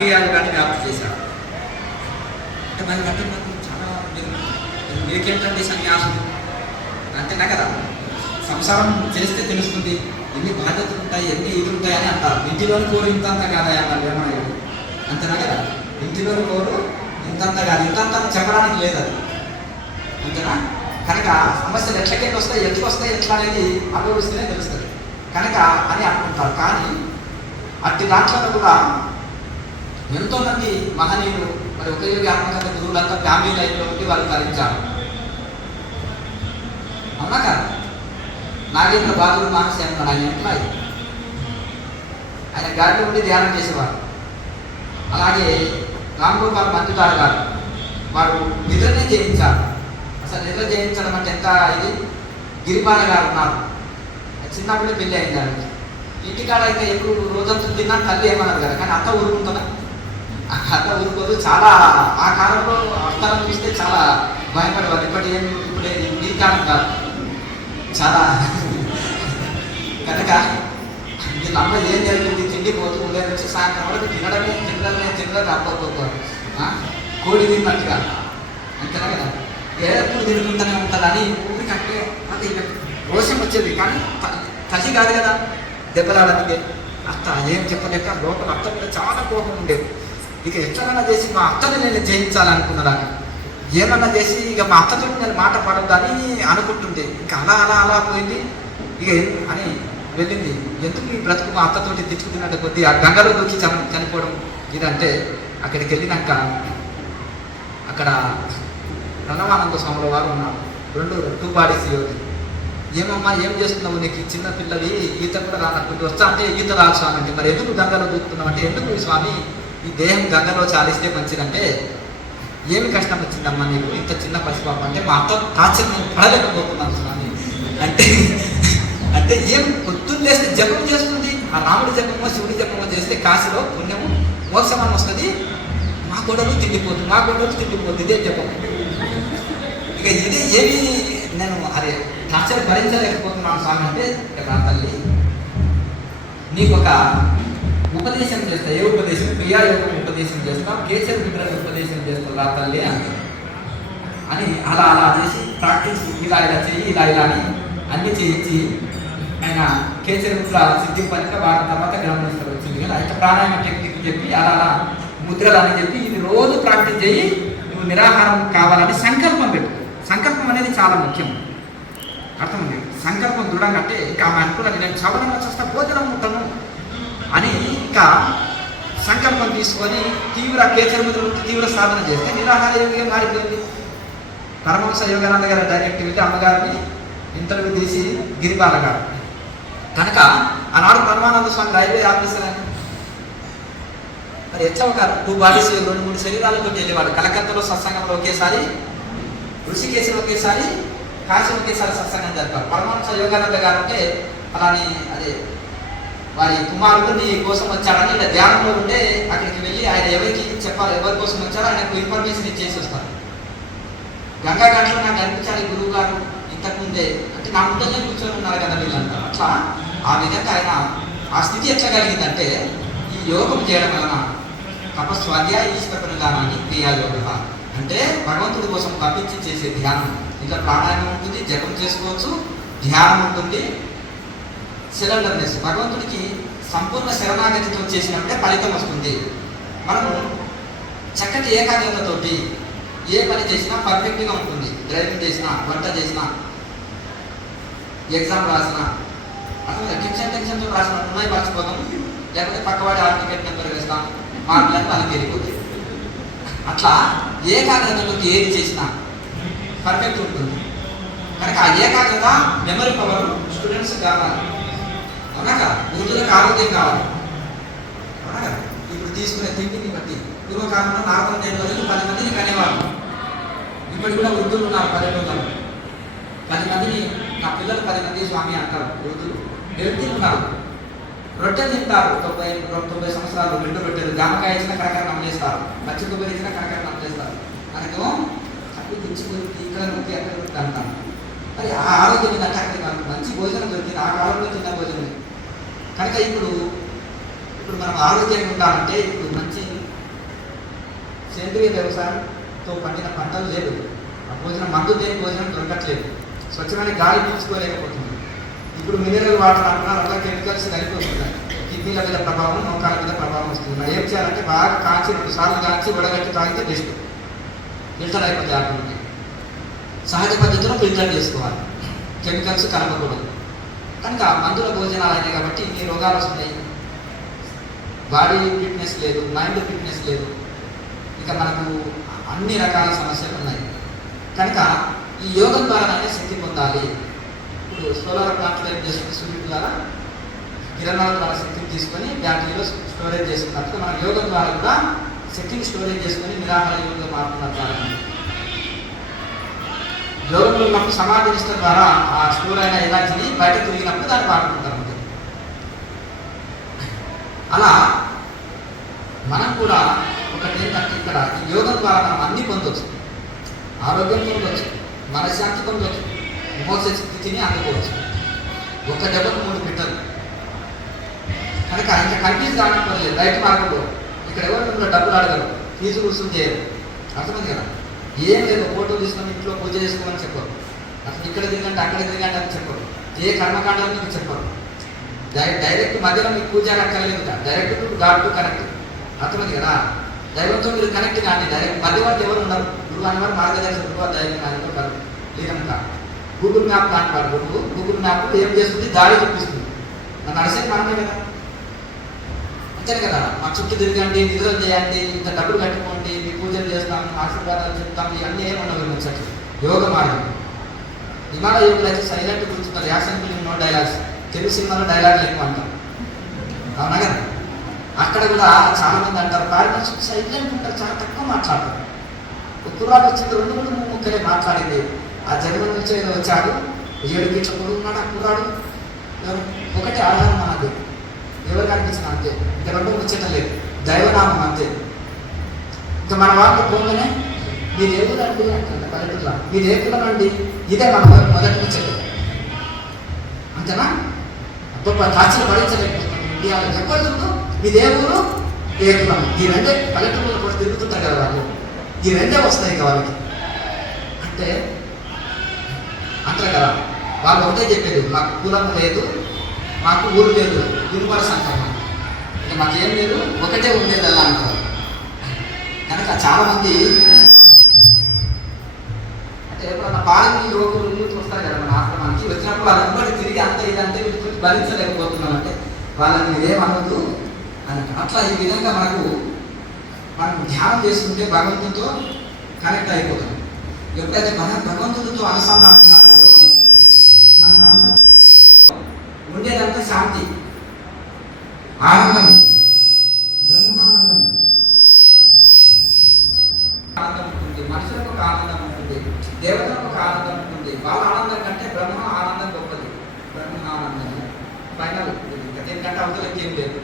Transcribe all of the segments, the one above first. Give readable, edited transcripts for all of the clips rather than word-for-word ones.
కానీ వ్యాప్తి చేశారు. అంటే మరి అంటే నాకు చాలా మీకేంటండి సన్యాసం అంతేనా కదా. సంసారం చేస్తే తెలుస్తుంది ఎన్ని బాధ్యతలు ఉంటాయి, ఎన్ని ఇది ఉంటాయని అంటారు. ఇంటిలోని కోరు ఇంతంత కాదా అన్నారు వేమయ్య. అంతేనా కదా. ఇంటిలోని కోరు ఇంతంత కాదు, ఇంతంత చెప్పడానికి లేదు అది. అంతేనా. కనుక సమస్యలు ఎట్లకెళ్ళి వస్తాయి, ఎట్లా వస్తాయి, ఎట్లా అనేది అనుభవిస్తేనే తెలుస్తుంది కనుక అని అనుకుంటారు. కానీ అట్టి దాంట్లో కూడా ఎంతోమంది మహనీయులు మరి ఉపయోగి ఆత్మకథ గురువులంతా ఫ్యామిలీ లైఫ్లో ఉండి వాళ్ళు తరించారు. అవునా కదా. నాగేంద్ర బాబు మహర్షి అన్నాడు, ఆయన ఎంప్లాయీ, ఆయన గాడిలో ఉండి ధ్యానం చేసేవారు. అలాగే రామ్ గోపాల్ మంజుటార్ గారు వారు నిద్రనే జయించారు. అసలు నిద్ర జయించడం అంటే ఎంత ఇది. గిరిపాల గారు ఉన్నారు, చిన్నప్పుడే పెళ్ళి అయింది ఆయనకి. ఇంటికాడ అయితే ఎప్పుడు రోజంతా తిన్నా తల్లి ఏమన్నారు కదా, కానీ అత్త ఊరుకుంటుందా, అత్త ఊరుకోదు. చాలా ఆ కాలంలో అర్థాలను చూస్తే చాలా భయపడేవారు. ఇప్పుడే ఈ కాలం కాదు చాలా. కనుక వీళ్ళ అమ్మ ఏం జరిగింది, తిండిపోతూ ఉదయం నుంచి సాయంత్రం వరకు తినడమే అప్పకపోతారు. కోడి తిన్నట్టుగా అంతేనా కదా. ఎప్పుడు తిరుగుతూనే ఉంటుందని ఊరికంటే అది రోషం వచ్చేది. కానీ తల్లి కాదు కదా దెబ్బలాడడానికి. అత్త ఏం చెప్పలేక లోపల అత్త మీద చాలా కోపం ఉండేది. ఇక ఎట్లన్నా చేసి మా అత్తని నేను జయించాలనుకున్నాను. ఏమన్నా చేసి ఇక మా అత్తతో నేను మాట పడద్దని అనుకుంటుంది. ఇంకా అలా పోయింది. ఇక అని వెళ్ళింది. ఎందుకు ఈ బ్రతుకు మా అత్తతోటి తిట్టుకున్నట్టు కొద్ది ఆ గంగలో దూకి చనిపోవడం ఇదంటే అక్కడికి వెళ్ళినాక అక్కడ రణవానంద స్వాముల వారు ఉన్నారు. 2 బాడీస్ యోగి. ఏమమ్మా ఏం చేస్తున్నావు, నీకు చిన్న పిల్లవి ఈత కూడా రానట్టు వస్తా అంటే ఈత రాదు స్వామి అంటే, మరి ఎందుకు గంగలో దూకుతున్నావు అంటే, ఎందుకు స్వామి ఈ దేహం గంగలో చాలిస్తే మంచిదంటే, ఏమి కష్టం వచ్చిందమ్మా నీకు ఇంత చిన్న పసిపాప అంటే, మా అత్త టార్చర్ నేను పడలేకపోతున్నాను స్వామి అంటే ఏం పొద్దున్న లేస్తే జపం చేస్తుంది. ఆ రాముడి జపమో శివుడి జపమో చేస్తే కాశీలో పుణ్యము మోక్షమని వస్తుంది. మా గొడవలు తిండిపోతుంది ఇదే జపం. ఇక ఇది ఏమి నేను అరే టార్చర్ భరించలేకపోతున్నాను స్వామి అంటే, రా తల్లి నీకు ఒక ఉపదేశం చేస్తా. ఏ ఉపదేశం? క్రియాయోగం ఉపదేశం చేస్తాం, కేచర విగ్రహ ఉపదేశం చేస్తాం రా తల్లి అని అలా చేసి ప్రాక్టీస్ ఇలా చెయ్యి ఇలా అని అన్ని చేయించి ఆయన కేచర ముద్ర సిద్ధింపనిక వాడిన తర్వాత గ్రహణేశ్వరం వచ్చింది కదా. అయితే ప్రాణాయామ టెక్నిక్ చెప్పి అలా ముద్రలు అని చెప్పి ఇది రోజు ప్రాక్టీస్ చేయి, నువ్వు నిరాహారం కావాలని సంకల్పం పెట్టు. సంకల్పం అనేది చాలా ముఖ్యం, అర్థమైంది. సంకల్పం దృఢంగా అంటే ఇంకా ఆమె అనుకున్నది నేను చవనంగా చూస్తా భోజనం ఉంటాను అని ఇంకా సంకల్పం తీసుకొని కేచర ముద్ర తీవ్ర సాధన చేస్తే నిరాహార యోగిగా మారిపోయింది. పరమహంస యోగానంద గారి డైరెక్ట్ వెళ్తే అమ్మగారిని ఇంటర్వ్యూ తీసి గిరిబాల గారు కనుక ఆనాడు పరమానంద స్వామి రైల్వే ఆఫీసర్ అని మరి ఎట్లా ఒక 2 బాడీస్ 2-3 శరీరాలతో వెళ్ళేవాడు. కలకత్తాలో సత్సంగంలో ఒకేసారి, ఋషికేశలో ఒకేసారి, కాశీ ఒకేసారి సత్సంగం జరిపారు. పరమహంస యోగానంద గారు అంటే అలాని అదే వారి కుమారుడు నీ కోసం వచ్చాడని ఇలా ధ్యానంలో ఉండే అక్కడికి వెళ్ళి ఆయన ఎవరికి చెప్పాలి, ఎవరి కోసం వచ్చారో ఆయనకు ఇన్ఫర్మేషన్ ఇచ్చేసి వస్తారు. గంగా ఘాట్లో నాకు అనిపించాలి గురువు గారు ఇంతకుముందే అంటే నా ముందే కూర్చొని ఉన్నారు కదా వీళ్ళంతా. అట్లా ఆ విధంగా ఆయన ఆ స్థితి ఎట్లా కలిగిందంటే ఈ యోగం చేయడం వలన తపస్వాధ్యాయ ఈశ్వర గానాన్ని క్రియాయోగ అంటే భగవంతుడి కోసం తప్పించి చేసే ధ్యానం. ఇట్లా ప్రాణాయామం ఉంటుంది, జపం చేసుకోవచ్చు, ధ్యానం ఉంటుంది, సిలిండర్నెస్. భగవంతుడికి సంపూర్ణ శరణాగతితో చేసినప్పుడే ఫలితం వస్తుంది. మనము చక్కటి ఏకాగ్రతతోటి ఏ పని చేసినా పర్ఫెక్ట్గా ఉంటుంది. డ్రైవింగ్ చేసినా, వంట చేసినా, ఎగ్జామ్ రాసినా అసలు టెన్షన్తో రాసిన ఉన్నాయి మర్చిపోతాం, లేకపోతే పక్కవాడి హాల్ టికెట్ నెంబర్ వేస్తాం, మార్కులని వాళ్ళకి వెళ్ళిపోతాయి. అట్లా ఏకాగ్రతలోకి ఏది చేసినా పర్ఫెక్ట్ ఉంటుంది. కనుక ఆ ఏకాగ్రత మెమరీ పవర్ స్టూడెంట్స్ కావాలి. అవునాక వృద్ధులకు ఆరోగ్యం కావాలి. అవునా. ఇప్పుడు తీసుకునే తిండిని బట్టి పూర్వకాలంలో 40 వరకు 10 మందిని కనేవాళ్ళు. ఇప్పుడు కూడా వృద్ధులు ఉన్నారు 10 మందిని. నా పిల్లలు 10 మంది స్వామి అంటారు వృద్ధులు. హెల్తీ ఉన్నారు, రొట్టెలు తింటారు. 90 సంవత్సరాలు 2 రొట్టెలు, జామకాయ ఇచ్చిన కరకర నమ్మేస్తారు, పచ్చి కొబ్బరి ఇచ్చిన కరకర నమ్మేస్తారు. మనకేమో అప్పుడు తెచ్చుకొని ఇక్కడ నొక్కి అక్కడ నొక్కి అంటాం. మరి ఆ ఆరోగ్యం మీద అంటే మనకు మంచి భోజనం దొరికింది, ఆ కాలంలో తిన్న భోజనం. కనుక ఇప్పుడు మనం ఆరోగ్యంగా ఉండాలంటే ఇప్పుడు మంచి సేంద్రియ వ్యవసాయంతో పండిన పంటలు లేదు. ఆ భోజనం మందు దేని భోజనం దొరకట్లేదు. స్వచ్ఛమైన గాలి పీల్చుకోలేకపోతుంది. ఇప్పుడు మినరల్ వాటర్ అంటున్నారు, అలా కెమికల్స్ కలిపి వస్తున్నాయి. కిడ్నీల మీద ప్రభావం, మోకాల మీద ప్రభావం వస్తుంది. ఏం చేయాలంటే బాగా కాచి 2 సార్లు కాచి వడగట్టి తాగితే బెస్ట్. ఫిల్టర్ అయిపోతుంది ఆటోకి. సహజ పద్ధతిలో ఫిల్టర్ చేసుకోవాలి, కెమికల్స్ కలపకూడదు. కనుక మందుల భోజనాలు అయినాయి కాబట్టి ఇన్ని రోగాలు వస్తున్నాయి. బాడీ ఫిట్నెస్ లేదు, మైండ్ ఫిట్నెస్ లేదు, ఇక మనకు అన్ని రకాల సమస్యలు ఉన్నాయి. కనుక ఈ యోగం ద్వారానే శక్తి పొందాలి. ఇప్పుడు సోలార్ ప్లాంట్లో ఏం చేస్తుంది, సూర్యుడు ద్వారా కిరణాల ద్వారా శక్తిని తీసుకొని బ్యాటరీలో స్టోరేజ్ చేసుకున్నట్టు మన యోగం ద్వారా కూడా శక్తిని స్టోరేజ్ చేసుకొని నిరాహార యోగంగా మారుతున్నారు. యోగంలో ఉన్నప్పుడు సమాధి నిష్ట ద్వారా ఆ స్టోర్ అయిన ఎనర్జీని బయట తిరిగినప్పుడు దాన్ని వాడుకుంటారు. అలా మనం కూడా ఒకటి ఏంటంటే ఇక్కడ ఈ యోగం ద్వారా మనం అన్ని పొందవచ్చు. ఆరోగ్యం పొందవచ్చు, మనశ్శాంతి పొందవచ్చు, మోస స్థితిని అందుకోవచ్చు. ఒక్క దెబ్బకు 3 పిట్టలు. కనుక ఇంకా కన్ఫ్యూజ్ కాకపోలేదు. రైతు మార్గంలో ఇక్కడ ఎవరు డబ్బులు అడగరు, ఫీజు వసూలు చేయరు. అర్థమైంది కదా? ఏం లేదు, ఫోటో తీసుకొని ఇంట్లో పూజ చేసుకోమని చెప్పరు. అసలు ఇక్కడ తిరగండి అక్కడ తిరగండి అని చెప్పరు. ఏ కర్మకాండాలు మీకు చెప్పరు. డైరెక్ట్ మధ్యలో మీకు పూజ అక్కర్లేదు, direct to God to connect. అర్థమైంది కదా? దైవంతో మీరు కనెక్ట్ కానీ డైరెక్ట్ మధ్యవర్తి ఎవరు ఉన్నారు? గురువు అనేవారు మార్గదర్శక గురువు, దైవం అనేవారు కాదు. లేదం కాదు. గూగుల్ మ్యాప్ లాంటి వాడు గురువు. గూగుల్ మ్యాప్ ఏం చేస్తుంది? దారి చూపిస్తుంది. నడిచేది మనమే కదా. అంతే కదా? మా చుట్టూ తిరగండి, నిధులు చేయండి, ఇంత డబ్బులు కట్టుకోండి, మీ పూజలు చేస్తాము, ఆశీర్వాదాలు చెప్తాము, ఇవన్నీ ఏమన్నా చర్చ యోగ మార్గం. హిమాలయ యోగులు అయితే సైలెంట్ కూర్చుంటారు. Action film no dialogues. Telugu సినిమాలో డైలాగులు ఎక్కువ అంటారు. అవునా కదా? అక్కడ కూడా చాలా మంది అంటారు పారిమర్శ సైలెంట్ ఉంటారు, చాలా తక్కువ మాట్లాడతారు. కుర్రాడు వచ్చింది 2-3 ముక్కలే మాట్లాడింది. ఆ జన్మ నుంచి ఏదో వచ్చాడు, 7 ఫీట్ల పొడుగు ఉన్నాడు ఆ కుర్రాడు. ఒకటే ఆధారం మనది, ఎవరికి అనిపించిన అంతే. ఇంకా 2 ముచ్చటలేదు, దైవనామం అంతే. ఇంకా మన వాళ్ళు పోగానే మీరు ఏ ఊరు అండి అంటారు పల్లెటూరులో, మీరు ఏ కులం అండి, ఇదే మన మొదటి ముచ్చట. అంతేనా? గొప్ప కాల్చిన భరించలేకపోతున్నాం ఇండియాలో. చెప్పాలి చూడు, ఇదే ఊరు ఏ కులం. ఈ 2 పల్లెటూరులో కూడా తిరుగుతుంటారు కదా వాళ్ళు. ఈ 2 వస్తాయి ఇక వాళ్ళకి. అంటే అంటారు కదా, వాళ్ళు ఒకటే చెప్పేది, మాకు కులం లేదు, మాకు ఊరు లేదు, యూనివర్స్ అంటారు. ఇక మాకేం లేదు, ఒకటే ఉండేది అలా అంటారు. కనుక చాలామంది అంటే ఎప్పుడన్నా పాలన యోగులు చూస్తారు కదా మన ఆశ్రమానికి వచ్చినప్పుడు వాళ్ళందరూ తిరిగి అంత ఇదంటే వీళ్ళు భరించలేకపోతున్నామంటే వాళ్ళని మీరేమనొద్దు అని. అట్లా ఈ విధంగా మనం ధ్యానం చేసుకుంటే భగవంతుడితో కనెక్ట్ అయిపోతాం. ఎప్పుడైతే భగవంతుడితో అనుసంధానం మనకు అంత ఉండేదంతా శాంతి, ఆనందం, బ్రహ్మానందం. ఆనందం ఉంటుంది, మనుషులకు ఒక ఆనందం ఉంటుంది, దేవతలకు ఒక ఆనందం ఉంటుంది. వాళ్ళ ఆనందం కంటే బ్రహ్మ ఆనందం గొప్పది. బ్రహ్మ ఆనందం ఫైనల్, దీనికంటే అవతలకి ఏం లేదు.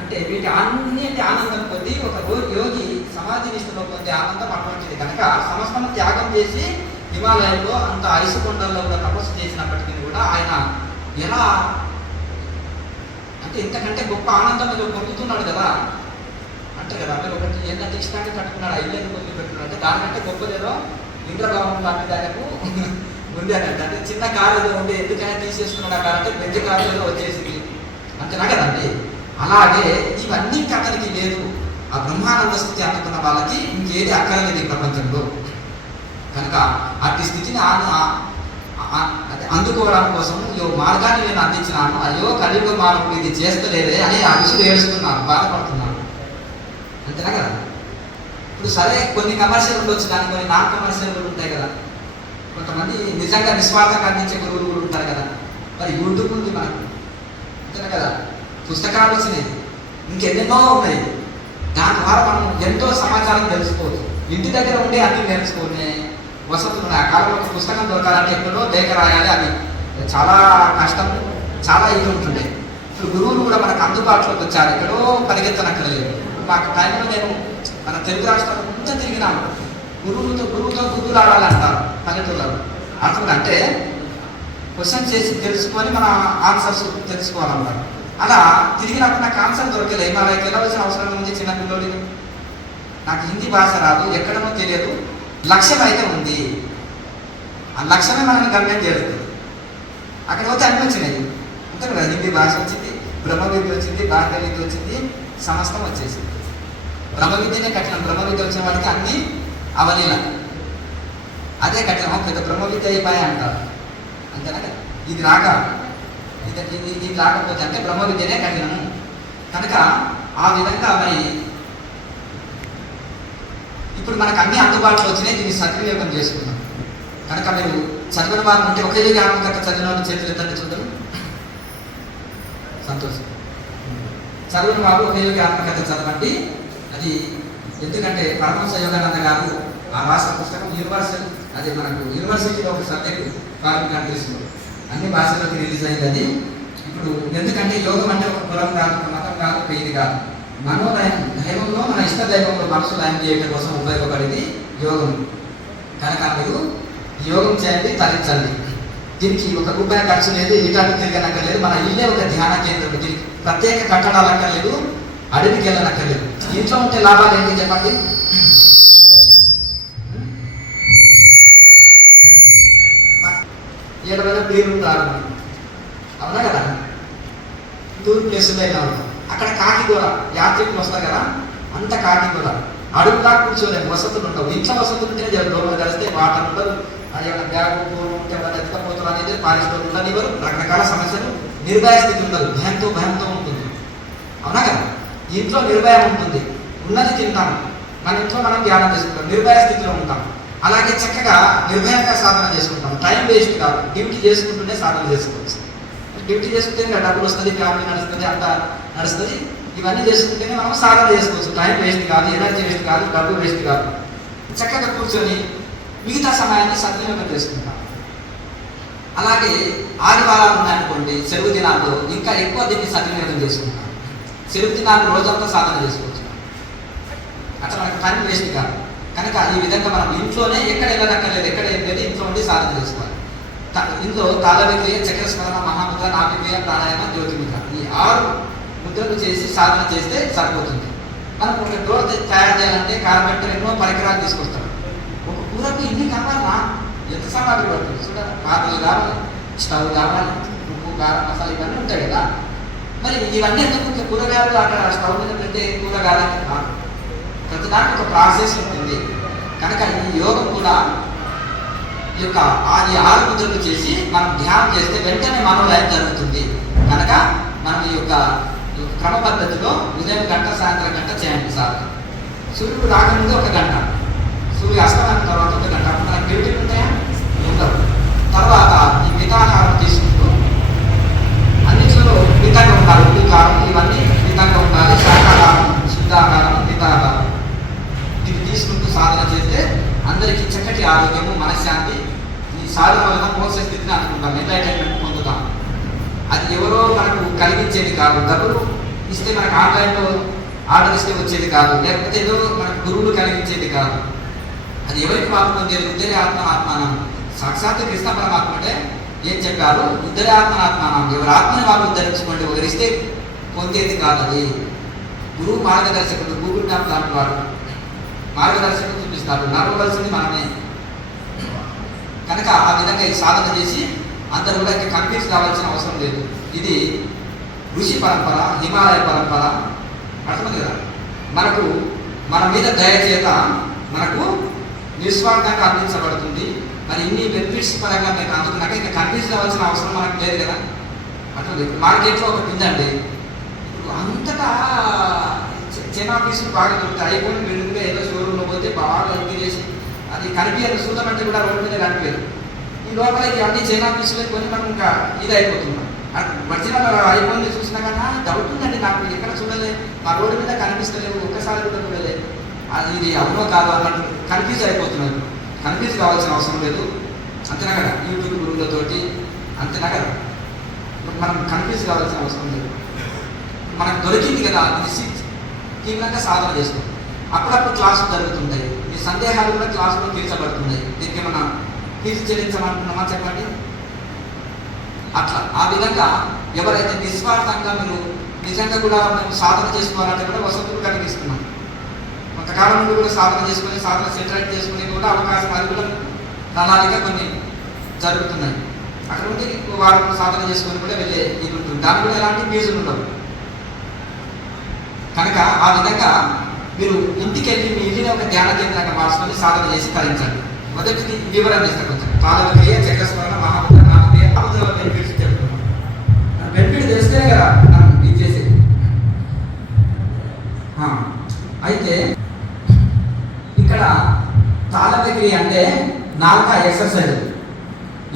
అంటే వీటి అన్నిటి ఆనందం పొంది ఒక యోగి సమాధి నిష్ఠలో పొందే ఆనందం అటువంటిది. కనుక సమస్తము త్యాగం చేసి హిమాలయంలో అంత ఐసు కొండల్లో కూడా తపస్సు చేసినప్పటికీ కూడా ఆయన ఎలా అంటే ఇంతకంటే గొప్ప ఆనందం ఏదో పొందుతున్నాడు కదా. అంటే కదా అంటే ఒకటి ఏంటంటే ఇష్టాన్ని కట్టుకున్నాడు, ఐదు పొంది పెట్టుకున్నాడు. అంటే దానికంటే గొప్పదేదో ఇంద్రభావం లాంటి ఆయనకు ఉంది అని. అంటే చిన్న కారు ఏదో ఉంటే ఎందుకైనా తీసేసుకున్నాడు ఆ కారు అంటే పెద్ద కారు ఏదో వచ్చేసింది అంతేనా కదండి. అలాగే ఇవన్నీ అతనికి లేదు. ఆ బ్రహ్మానంద స్థితి అందుకున్న వాళ్ళకి ఇంకేది అక్కర్లేదు ఈ ప్రపంచంలో. కనుక అట్టి స్థితిని అందుకోవడం కోసం మార్గాన్ని నేను అందించినాను. అయ్యో కలియుగ మానవుడు ఇది చేస్తలేదే అని ఆ ఋషులు ఏడుస్తున్నాను, బాధపడుతున్నాను. అంతేనా కదా? ఇప్పుడు సరే కొన్ని కమర్షియల్ ఉండొచ్చు, కానీ కొన్ని నాన్ కమర్షియల్ కూడా ఉంటాయి కదా. కొంతమంది నిజంగా నిస్వార్థంగా అందించే గురువులు కూడా ఉంటారు కదా. మరి యూట్యూబ్ ఉంది మనకు, అంతేనా కదా? పుస్తకాలు వచ్చినాయి, ఇంకెన్నెన్నో ఉన్నాయి. దాని ద్వారా మనం ఎంతో సమాచారం తెలుసుకోవచ్చు. ఇంటి దగ్గర ఉండే అన్ని నేర్చుకునే వసతులు ఉన్నాయి. ఆ కాలంలో ఒక పుస్తకం దొరకాలంటే ఎక్కడో లేఖ రాయాలి, అది చాలా కష్టం, చాలా ఇది ఉంటుండే. ఇప్పుడు గురువులు కూడా మనకు అందుబాటులోకి వచ్చారు, ఎక్కడో పరిగెత్తనక్కర్లేదు. మాకు టైంలో నేను మన తెలుగు రాష్ట్రాలు అంతా తిరిగినాను. గురువుతో గురువులు ఆడాలంటారు పల్లెటూళ్ళలో. అర్థం అంటే క్వశ్చన్ చేసి తెలుసుకొని మన ఆన్సర్స్ తెలుసుకోవాలన్నారు. అలా తిరిగినప్పుడు నాకు ఆన్సర్ దొరకలేదు. హిమాలయకి వెళ్ళవలసిన అవసరం ఉంది చిన్న పిల్లలకి. నాకు హిందీ భాష రాదు, ఎక్కడనో తెలియదు, లక్ష్యం అయితే ఉంది. ఆ లక్ష్యమే మనల్ని గమ్యం చేస్తుంది. అక్కడ పోతే అన్నీ వచ్చినాయి అంతే కదా. హిందీ భాష వచ్చింది, బ్రహ్మ విద్య వచ్చింది, భారత విద్య వచ్చింది, సమస్తం వచ్చేసింది. బ్రహ్మ విద్యనే కఠినం. బ్రహ్మ విద్య వచ్చిన వాడికి అన్నీ అవలీల. అదే కఠినం. పెద్ద బ్రహ్మ విద్య అయిపోయా అంటారు అంతేనా కదా. ఇది రాక ఇది రాకపోతే అంటే బ్రహ్మ విద్యనే కఠినము. కనుక ఆ విధంగా మరి ఇప్పుడు మనకు అన్ని అందుబాటులో వచ్చినాయి, దీన్ని సద్వినియోగం చేసుకున్నాం. కనుక మీరు చదివిన వారు ఉంటే ఒకే ఆత్మకథ చదివిన వాళ్ళు చేతులు ఎత్తండి చూద్దాం. సంతోషం. చదివిన వాళ్ళు ఒకే ఆత్మకథ చదవండి. అది ఎందుకంటే పరమహంస యోగానంద గారు ఆ రాసిన పుస్తకం యూనివర్సల్, అది మనకు యూనివర్సిటీలో ఒక సబ్జెక్ట్ ఫారిన్ కంట్రీస్లో అన్ని భాషల్లోకి రిలీజ్ అయింది. అది ఇప్పుడు ఎందుకంటే యోగం అంటే ఒక కులం కాదు, ఒక మతం కాదు, ఒక ఇది కాదు. మనోలయం దైవంలో మన ఇష్ట దైవంలో మనసు లయం చేయడం కోసం ఉపయోగపడేది యోగం. కనుక మీరు యోగం చేయండి, తరించండి. దీనికి ఒక రూపాయి ఖర్చు లేదు, ఇటాటు తిరగనక్కర్లేదు. మన ఇల్లే ఒక ధ్యాన కేంద్రం. దీనికి ప్రత్యేక కట్టడాలు అక్కర్లేదు, అడవికి వెళ్ళనక్కర్లేదు. ఇంట్లో ఉంటే లాభాలు ఏంటి చెప్పండి. ఏడవైనా పేరు ప్రారంభం అవునా కదా. టూర్ ప్లేసులు అయినా అక్కడ కాకిగూర యాత్రికులు వస్తారు కదా, అంత కాకిగూర. అడుగులా కూర్చోలేము, వసతులు ఉండవు. ఇంట్లో వసతులు ఉంటేనే లోపల కలిస్తే వాటర్ ఉండదు, ఏమైనా బ్యాగు పూలు ఉంటే వాళ్ళు ఎత్తుకపోతారు అనేది పాలిస్టోర్ ఉండనివ్వరు. రకరకాల సమస్యలు, నిర్భయ స్థితి ఉండదు, భయంతో ఉంటుంది అవునా కదా. ఇంట్లో నిర్భయం ఉంటుంది, ఉన్నది తింటాం, మన ఇంట్లో మనం ధ్యానం చేసుకుంటాం, నిర్భయ స్థితిలో ఉంటాం. అలాగే చక్కగా నిర్భయంగా సాధన చేసుకుంటాం, టైం వేస్ట్ కాదు. డ్యూటీ చేసుకుంటూనే సాధన చేసుకోవచ్చు. డ్యూటీ చేసుకుంటే డబ్బులు వస్తుంది, ఫ్యామిలీ నడుస్తుంది, అంతా నడుస్తుంది. ఇవన్నీ చేసుకుంటేనే మనం సాధన చేసుకోవచ్చు. టైం వేస్ట్ కాదు, ఎనర్జీ వేస్ట్ కాదు, డబ్బు వేస్ట్ కాదు. చక్కగా కూర్చొని మిగతా సమయాన్ని సద్వినియోగం చేసుకుంటాం. అలాగే ఆదివారాలు ఉన్నాయనుకోండి, సెలవు దినాల్లో ఇంకా ఎక్కువ దీన్ని సద్వినియోగం చేసుకుంటాం. సెలవు దినాలు రోజంతా సాధన చేసుకోవచ్చు. అట్లా మనకు టైం వేస్ట్ కాదు. కనుక ఈ విధంగా మనం ఇంట్లోనే ఎక్కడ వెళ్ళనక్కర్లేదు, ఎక్కడ ఏం లేదు, ఇంట్లో ఉండి సాధన చేసుకోవాలి. ఇందులో తాళవిక్రియ, చక్రస్మరణ, మహాముద్ర, నాభిక్రియ, ప్రాణాయామ, జ్యోతిముద్ర, ఈ 6 ముద్రలు చేసి సాధన చేస్తే సరిపోతుంది. మనం ఒక డోర్ తయారు చేయాలంటే కార్పెంటర్ ఎన్నో పరికరాలు తీసుకొస్తాం. ఒక కూరకు ఇన్ని కావాలా, ఎంత సామాగ్రి పడుతుంది చూడాలి. పాత్రలు కావాలి, స్టవ్ కావాలి, ఉప్పు, కారం, మసాలా ఇవన్నీ ఉంటాయి కదా. మరి ఇవన్నీ ఎందుకు కూరగాయలు అక్కడ స్టవ్ మీద పెడితే కూరగాయలు కాదు. ప్రతి దానికి ఒక ప్రాసెస్ ఉంటుంది. కనుక ఈ యోగం కూడా ఈ 6 ముద్రలు చేసి మనం ధ్యానం చేస్తే వెంటనే మనోలయం జరుగుతుంది. కనుక మనం ఈ యొక్క క్రమ పద్ధతిలో ఉదయం గంట, సాయంత్రం గంట చేయండి సార్. సూర్యుడు రాకముందు 1 గంట, సూర్య అస్తమయం తర్వాత 1 గంట. అప్పుడు మనకు డ్యూటీలు ఉంటాయా? ఉండవు. తర్వాత ఈ మితాహారం తీసుకుంటూ అన్నింటిలో మితంగా ఉండాలి. ఉప్పు, కారం ఇవన్నీ మితంగా ఉండాలి. శాకాహారం, శుద్ధాహారం, మితాహారం ఇవి తీసుకుంటూ సాధన చేస్తే అందరికీ చక్కటి ఆరోగ్యము, మనశ్శాంతి. ఈ సాధన వలన మోక్ష స్థితిని అనుకుంటాం, ఎంటర్టైన్మెంట్ పొందుతాం. అది ఎవరో మనకు కలిగించేది కాదు. డబ్బులు ఇస్తే మనకు ఆన్లైన్లో ఆర్డర్ ఇస్తే వచ్చేది కాదు, లేకపోతే ఏదో మనకు గురువులు కలిగించేది కాదు. అది ఎవరికి పాపం పొందేది? ఉద్దరి ఆత్మానం. సాక్షాత్ కృష్ణ పరమాత్మ అంటే ఏం చెప్పారు? ఉద్దరి ఆత్మానం. ఎవరి ఆత్మని వాళ్ళు ఉద్ధరించుకోండి, ఒకరిస్తే పొందేది కాదు. అది గురువు మార్గదర్శకుడు, గూగుల్ మ్యాప్ లాంటి వాడు మార్గదర్శకుడు చూపిస్తాడు. నడవవలసింది మనమే. కనుక ఆ విధంగా ఈ సాధన చేసి అందరూ కూడా ఇంకా కన్ఫ్యూజ్ కావాల్సిన అవసరం లేదు. ఇది ఋషి పరంపర, హిమాలయ పరంపర. అర్థమైంది కదా. మనకు మన మీద దయ చేత మనకు నిస్వార్థంగా అందించబడుతుంది. మరి ఇన్ని బెనిఫిట్స్ పరంగా మీకు అందుకున్నాక ఇంకా కన్ఫ్యూజ్ కావాల్సిన అవసరం మనకు లేదు కదా. అట్లా మార్కెట్లో ఒకటి ఉందండి, ఇప్పుడు అంతటా చైనా పీసులు బాగా దొరుకుతాయి. ఐఫోన్ వెలుగుగా ఏదో షోరూంలో పోతే బాగా ఎంపీ చేసి అది కనిపించదు, చూద్దాం అంటే కూడా రోడ్డు మీద కనిపించదు. ఈ లోపల అన్ని చైనా పీసులు కొని మనం ఇంకా ఇది అయిపోతున్నాం. ఒరిజినల్ ఐఫోన్ని చూసినా కన్నా డౌట్ ఉందండి నాకు, ఎక్కడ చూడలేదు, మా రోడ్డు మీద కనిపిస్తలేవు, ఒక్కసారి కూడా చూడలేదు. అది ఇది అవునో కాదో అన్నట్టు కన్ఫ్యూజ్ అయిపోతున్నారు. కన్ఫ్యూజ్ కావాల్సిన అవసరం లేదు. అంతేనా కదా. యూట్యూబ్ గురువులతోటి అంతేనా కదా. మనం కన్ఫ్యూజ్ కావాల్సిన అవసరం లేదు. మనకు దొరికింది కదా, తీవ్రంగా సాధన చేసుకోండి. అప్పుడప్పుడు క్లాసులు జరుగుతుంటాయి, మీ సందేహాలు కూడా క్లాసులో తీర్చబడుతున్నాయి. దీనికి ఏమన్నా ఫీజు చెల్లించమంటున్నామా చెప్పండి. అట్లా ఆ విధంగా ఎవరైతే నిస్వార్థంగా మీరు నిజంగా కూడా మేము సాధన చేసుకోవాలంటే కూడా వసతులు కలిగిస్తున్నాం. ఒక సకాలం నుండి కూడా సాధన చేసుకుని సాధన సెటిలైట్ చేసుకుని కూడా అవకాశం అది కూడా ప్రణాళిక కొన్ని జరుగుతున్నాయి. అక్కడ ఉండి వారు సాధన చేసుకొని కూడా వెళ్ళే ఇది ఉంటుంది. దాని కూడా ఎలాంటి ఫీజులు ఉండవు. కనుక ఆ విధంగా మీరు ఇంటికి వెళ్ళి మీ ఇల్లుని ఒక ధ్యాన కేంద్రంగా మార్చుకొని సాధన చేసి తరించండి. మొదటిది వివరణ ఇస్తాను కొంచెం. తాళక్రియ, చక్రస్మరణ, మహాముద్ర, నామక్రియ, అమృత బెనిఫిట్స్ చెప్తున్నాం. బెనిఫిట్ తెలిస్తేనే కదా మనం ఇది చేసేది. అయితే ఇక్కడ తాళక్రియ అంటే నాలుక ఎక్సర్సైజ్.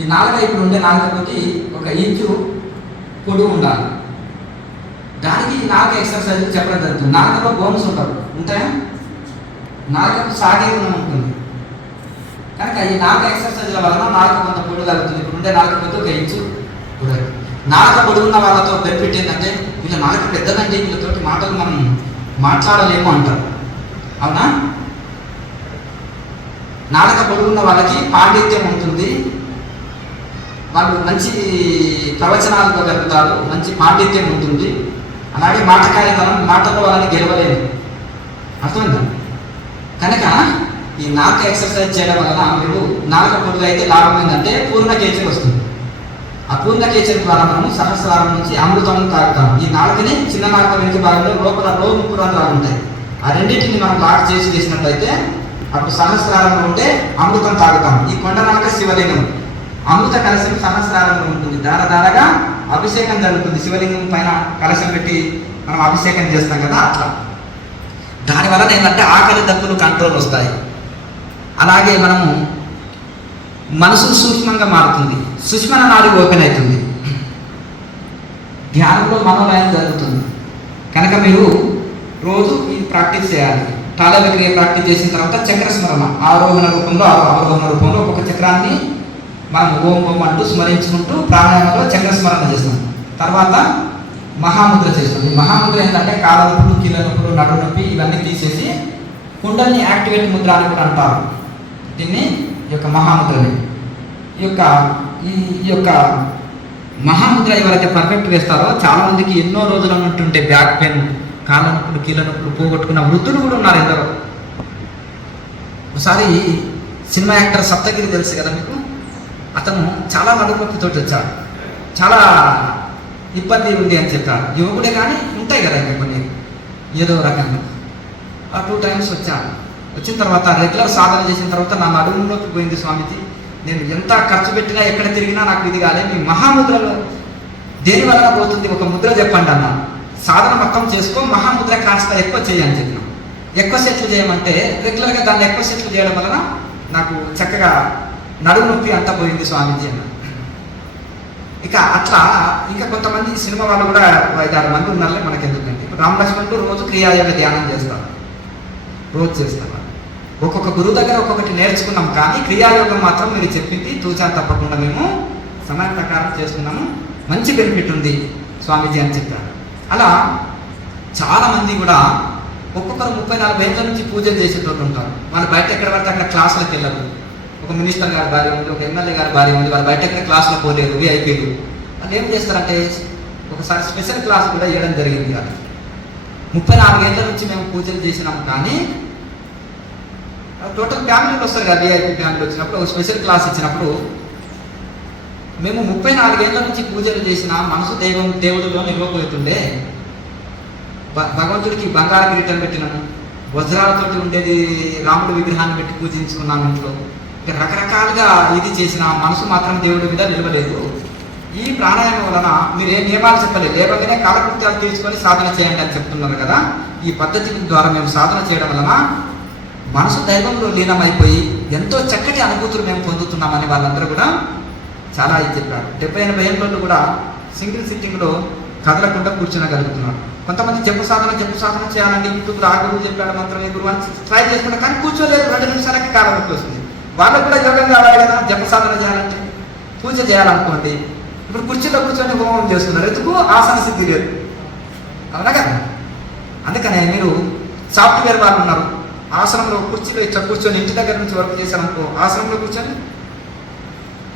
ఈ నాలుక ఇప్పుడు ఉండే నాలుకతోటి 1 ఇంచు పొడుగు ఉండాలి. దానికి ఈ నాలుక ఎక్సర్సైజ్ చెప్పడం జరుగుతుంది. నాలుకలో బోన్స్ ఉంటాయా? నాలుకకు సాగే గుణం ఉంటుంది. కనుక ఈ నాలుక ఎక్సర్సైజ్ల వలన నాలుక కొంత పొడుగు కలుగుతుంది. ఇప్పుడు ఉండే నాలుక 1 ఇంచు పొడుగు. నాలుక పొడుగున్న వాళ్ళతో బెనిఫిట్ ఏంటంటే వీళ్ళ నాలుక పెద్దదంటే వీళ్ళతోటి మాటలు మనం మాట్లాడలేము అంటారు. అవునా? నాలుక పొడుగున్న వాళ్ళకి పాండిత్యం ఉంటుంది. వాళ్ళు మంచి ప్రవచనాలతో గలుగుతారు, మంచి పాండిత్యం ఉంటుంది. అలాగే మాటకారితనం, మాటలో వాళ్ళని గెలవలేదు. అర్థమైందా? కనుక ఈ నాలుక ఎక్సర్సైజ్ చేయడం వలన మీరు నాలుక పొడుగు అయితే లాభం ఏంటంటే పూర్ణ కేచరి వస్తుంది. ఆ పూర్ణ కేచరి ద్వారా మనము సహస్రారం నుంచి అమృతం తాగుతాం. ఈ నాలుకని చిన్న నాలుక వెనుక భాగంలో లోపల రోగుపురాలు ఉంటాయి. ఆ రెండింటిని మనం లాక్ చేసినట్లయితే అప్పుడు సహస్రారంలో ఉంటే అమృతం తాగుతాం. ఈ కొండ నాలుక శివలింగం, అమృత కలశం సహస్రారంలో ఉంటుంది. దారదారగా అభిషేకం జరుగుతుంది. శివలింగం పైన కలశం పెట్టి మనం అభిషేకం చేస్తాం కదా, అట్లా. దానివల్ల ఏంటంటే ఆకలి దప్పులు కంట్రోల్ వస్తాయి. అలాగే మనము మనసు సూక్ష్మంగా మారుతుంది, సుష్మన నాడి ఓపెన్ అవుతుంది, ధ్యానంలో మనోలయం జరుగుతుంది. కనుక మీరు రోజు ఇది ప్రాక్టీస్ చేయాలి. తాళక్రియ ప్రాక్టీస్ చేసిన తర్వాత చక్రస్మరణ, ఆరోహణ రూపంలో అవరోహణ రూపంలో ఒక్కొక్క చక్రాన్ని మనం ఓం ఓం అంటూ స్మరించుకుంటూ ప్రాణాయామంలో చక్రస్మరణ చేస్తాం. తర్వాత మహాముద్ర చేస్తాం. ఈ మహాముద్ర ఏంటంటే కాళ్ళ నొప్పులు, కీళ్ళ నొప్పులు, నడు నొప్పి ఇవన్నీ తీసేసి కుండల్ని యాక్టివేట్ ముద్ర అని కూడా అంటారు. దీన్ని ఈ యొక్క మహాముద్రని ఈ యొక్క మహాముద్ర ఎవరైతే పర్ఫెక్ట్ వేస్తారో చాలా మందికి ఎన్నో రోజులు ఉన్నట్టుంటే బ్యాక్ పెయిన్, కాళ్ళ నొప్పులు, కీళ్ళ నొప్పులు పోగొట్టుకున్న వృద్ధులు కూడా ఉన్నారు ఎందరో. ఒకసారి సినిమా యాక్టర్ సప్తగిరి తెలుసు కదా మీకు. అతను చాలా నడుము నొప్పితో వచ్చాడు. చాలా ఇబ్బంది ఉంది అని చెప్పాడు. యువకుడే కానీ ఉంటాయి కదా ఇంకా కొన్ని ఏదో రకంగా. 2 times వచ్చాను. వచ్చిన తర్వాత రెగ్యులర్ సాధన చేసిన తర్వాత నా నడుములోకి పోయింది స్వామిజీ. నేను ఎంత ఖర్చు పెట్టినా ఎక్కడ తిరిగినా నాకు ఇది కాలే. మీ మహాముద్రలో దేని వలన పోతుంది, ఒక ముద్ర చెప్పండి అన్న. సాధన మొత్తం చేసుకో, మహాముద్ర కాస్త ఎక్కువ చేయని చెప్పినాం. ఎక్కువ సెట్లు చేయమంటే రెగ్యులర్గా దాన్ని ఎక్కువ సెట్లు చేయడం వలన నాకు చక్కగా నడుము నొప్పి అంతా పోయింది స్వామిజీ అన్న. ఇక అట్లా ఇంకా కొంతమంది సినిమా వాళ్ళు కూడా 5-6 మంది ఉన్నారులే మనకి ఎందుకంటే. ఇప్పుడు రామ లక్ష్మణుడు రోజు క్రియాయోగ ధ్యానం చేస్తారు, రోజు చేస్తారు. ఒక్కొక్క గురువు దగ్గర ఒక్కొక్కటి నేర్చుకున్నాం, కానీ క్రియాయోగం మాత్రం మీరు చెప్పింది తూచా తప్పకుండా మేము సమయం ప్రకారం చేస్తున్నాము, మంచి బెనిఫిట్ ఉంది స్వామీజీ అని చెప్పారు. అలా చాలామంది కూడా ఒక్కొక్కరు 34 ఏళ్ళ నుంచి పూజలు చేసేటోళ్ళు ఉంటారు. వాళ్ళు బయట ఎక్కడ పడితే అక్కడ క్లాసులకు వెళ్ళరు. ఒక మినిస్టర్ గారి భార్య ఉంది, ఒక ఎమ్మెల్యే గారి భార్య ఉంది, వాళ్ళు బయట ఎక్కడ క్లాసులో పోలేరు, విఐపీలు. వాళ్ళు ఏం చేస్తారంటే ఒకసారి స్పెషల్ క్లాస్ కూడా ఇవ్వడం జరిగింది. అది 34 ఏళ్ళ నుంచి మేము పూజలు చేసినాం, కానీ టోటల్ ఫ్యామిలీలు వస్తారు కదా, విఐపీ ఫ్యామిలీ వచ్చినప్పుడు ఒక స్పెషల్ క్లాస్ ఇచ్చినప్పుడు మేము 34 ఏళ్ళ నుంచి పూజలు చేసిన మనసు దేవుడిలో నిలవపోతుండే. భగవంతుడికి బంగారు కిరీటం పెట్టినాము, వజ్రాలతోటి ఉండేది రాముడి విగ్రహాన్ని పెట్టి పూజించుకున్నాము ఇంట్లో. ఇక రకరకాలుగా ఇది చేసిన మనసు మాత్రం దేవుడి మీద నిలవలేదు. ఈ ప్రాణాయామం వలన మీరు ఏ నియమాలు చెప్పలేదు, లేవగానే కాలకృత్యాలు తీర్చుకొని సాధన చేయండి అని చెప్తున్నారు కదా. ఈ పద్ధతి ద్వారా మేము సాధన చేయడం వలన మనసు దైవంలో లీనమైపోయి ఎంతో చక్కటి అనుభూతులు మేము పొందుతున్నామని వాళ్ళందరూ కూడా చాలా ఇది చెప్పారు. 70-80 ఏళ్ళలో కూడా సింగిల్ సిట్టింగ్లో కదలకుండా కూర్చోగలుగుతున్నారు. కొంతమంది జప సాధన చేయాలంటే యూట్యూబ్లో ఆ గురువు చెప్పాడు, మంత్రం ఏ గురువు అని ట్రై చేసుకుంటారు, కానీ కూర్చోలేదు. 2 నిమిషాలకి కాలం వస్తుంది. వాళ్ళకు కూడా యోగం కావాలి కదా. జప సాధన చేయాలంటే, పూజ చేయాలనుకోండి, ఇప్పుడు కుర్చీలో కూర్చొని హోమం చేస్తున్నారు, ఎందుకు? ఆసన సిద్ధి లేదు, అవునా కదా. అందుకనే మీరు సాఫ్ట్వేర్ వాళ్ళు ఉన్నారు, ఆశ్రమంలో కుర్చీలో ఇట్లా కూర్చొని ఇంటి దగ్గర నుంచి వర్క్ చేశారనుకో, ఆశ్రమంలో కూర్చొని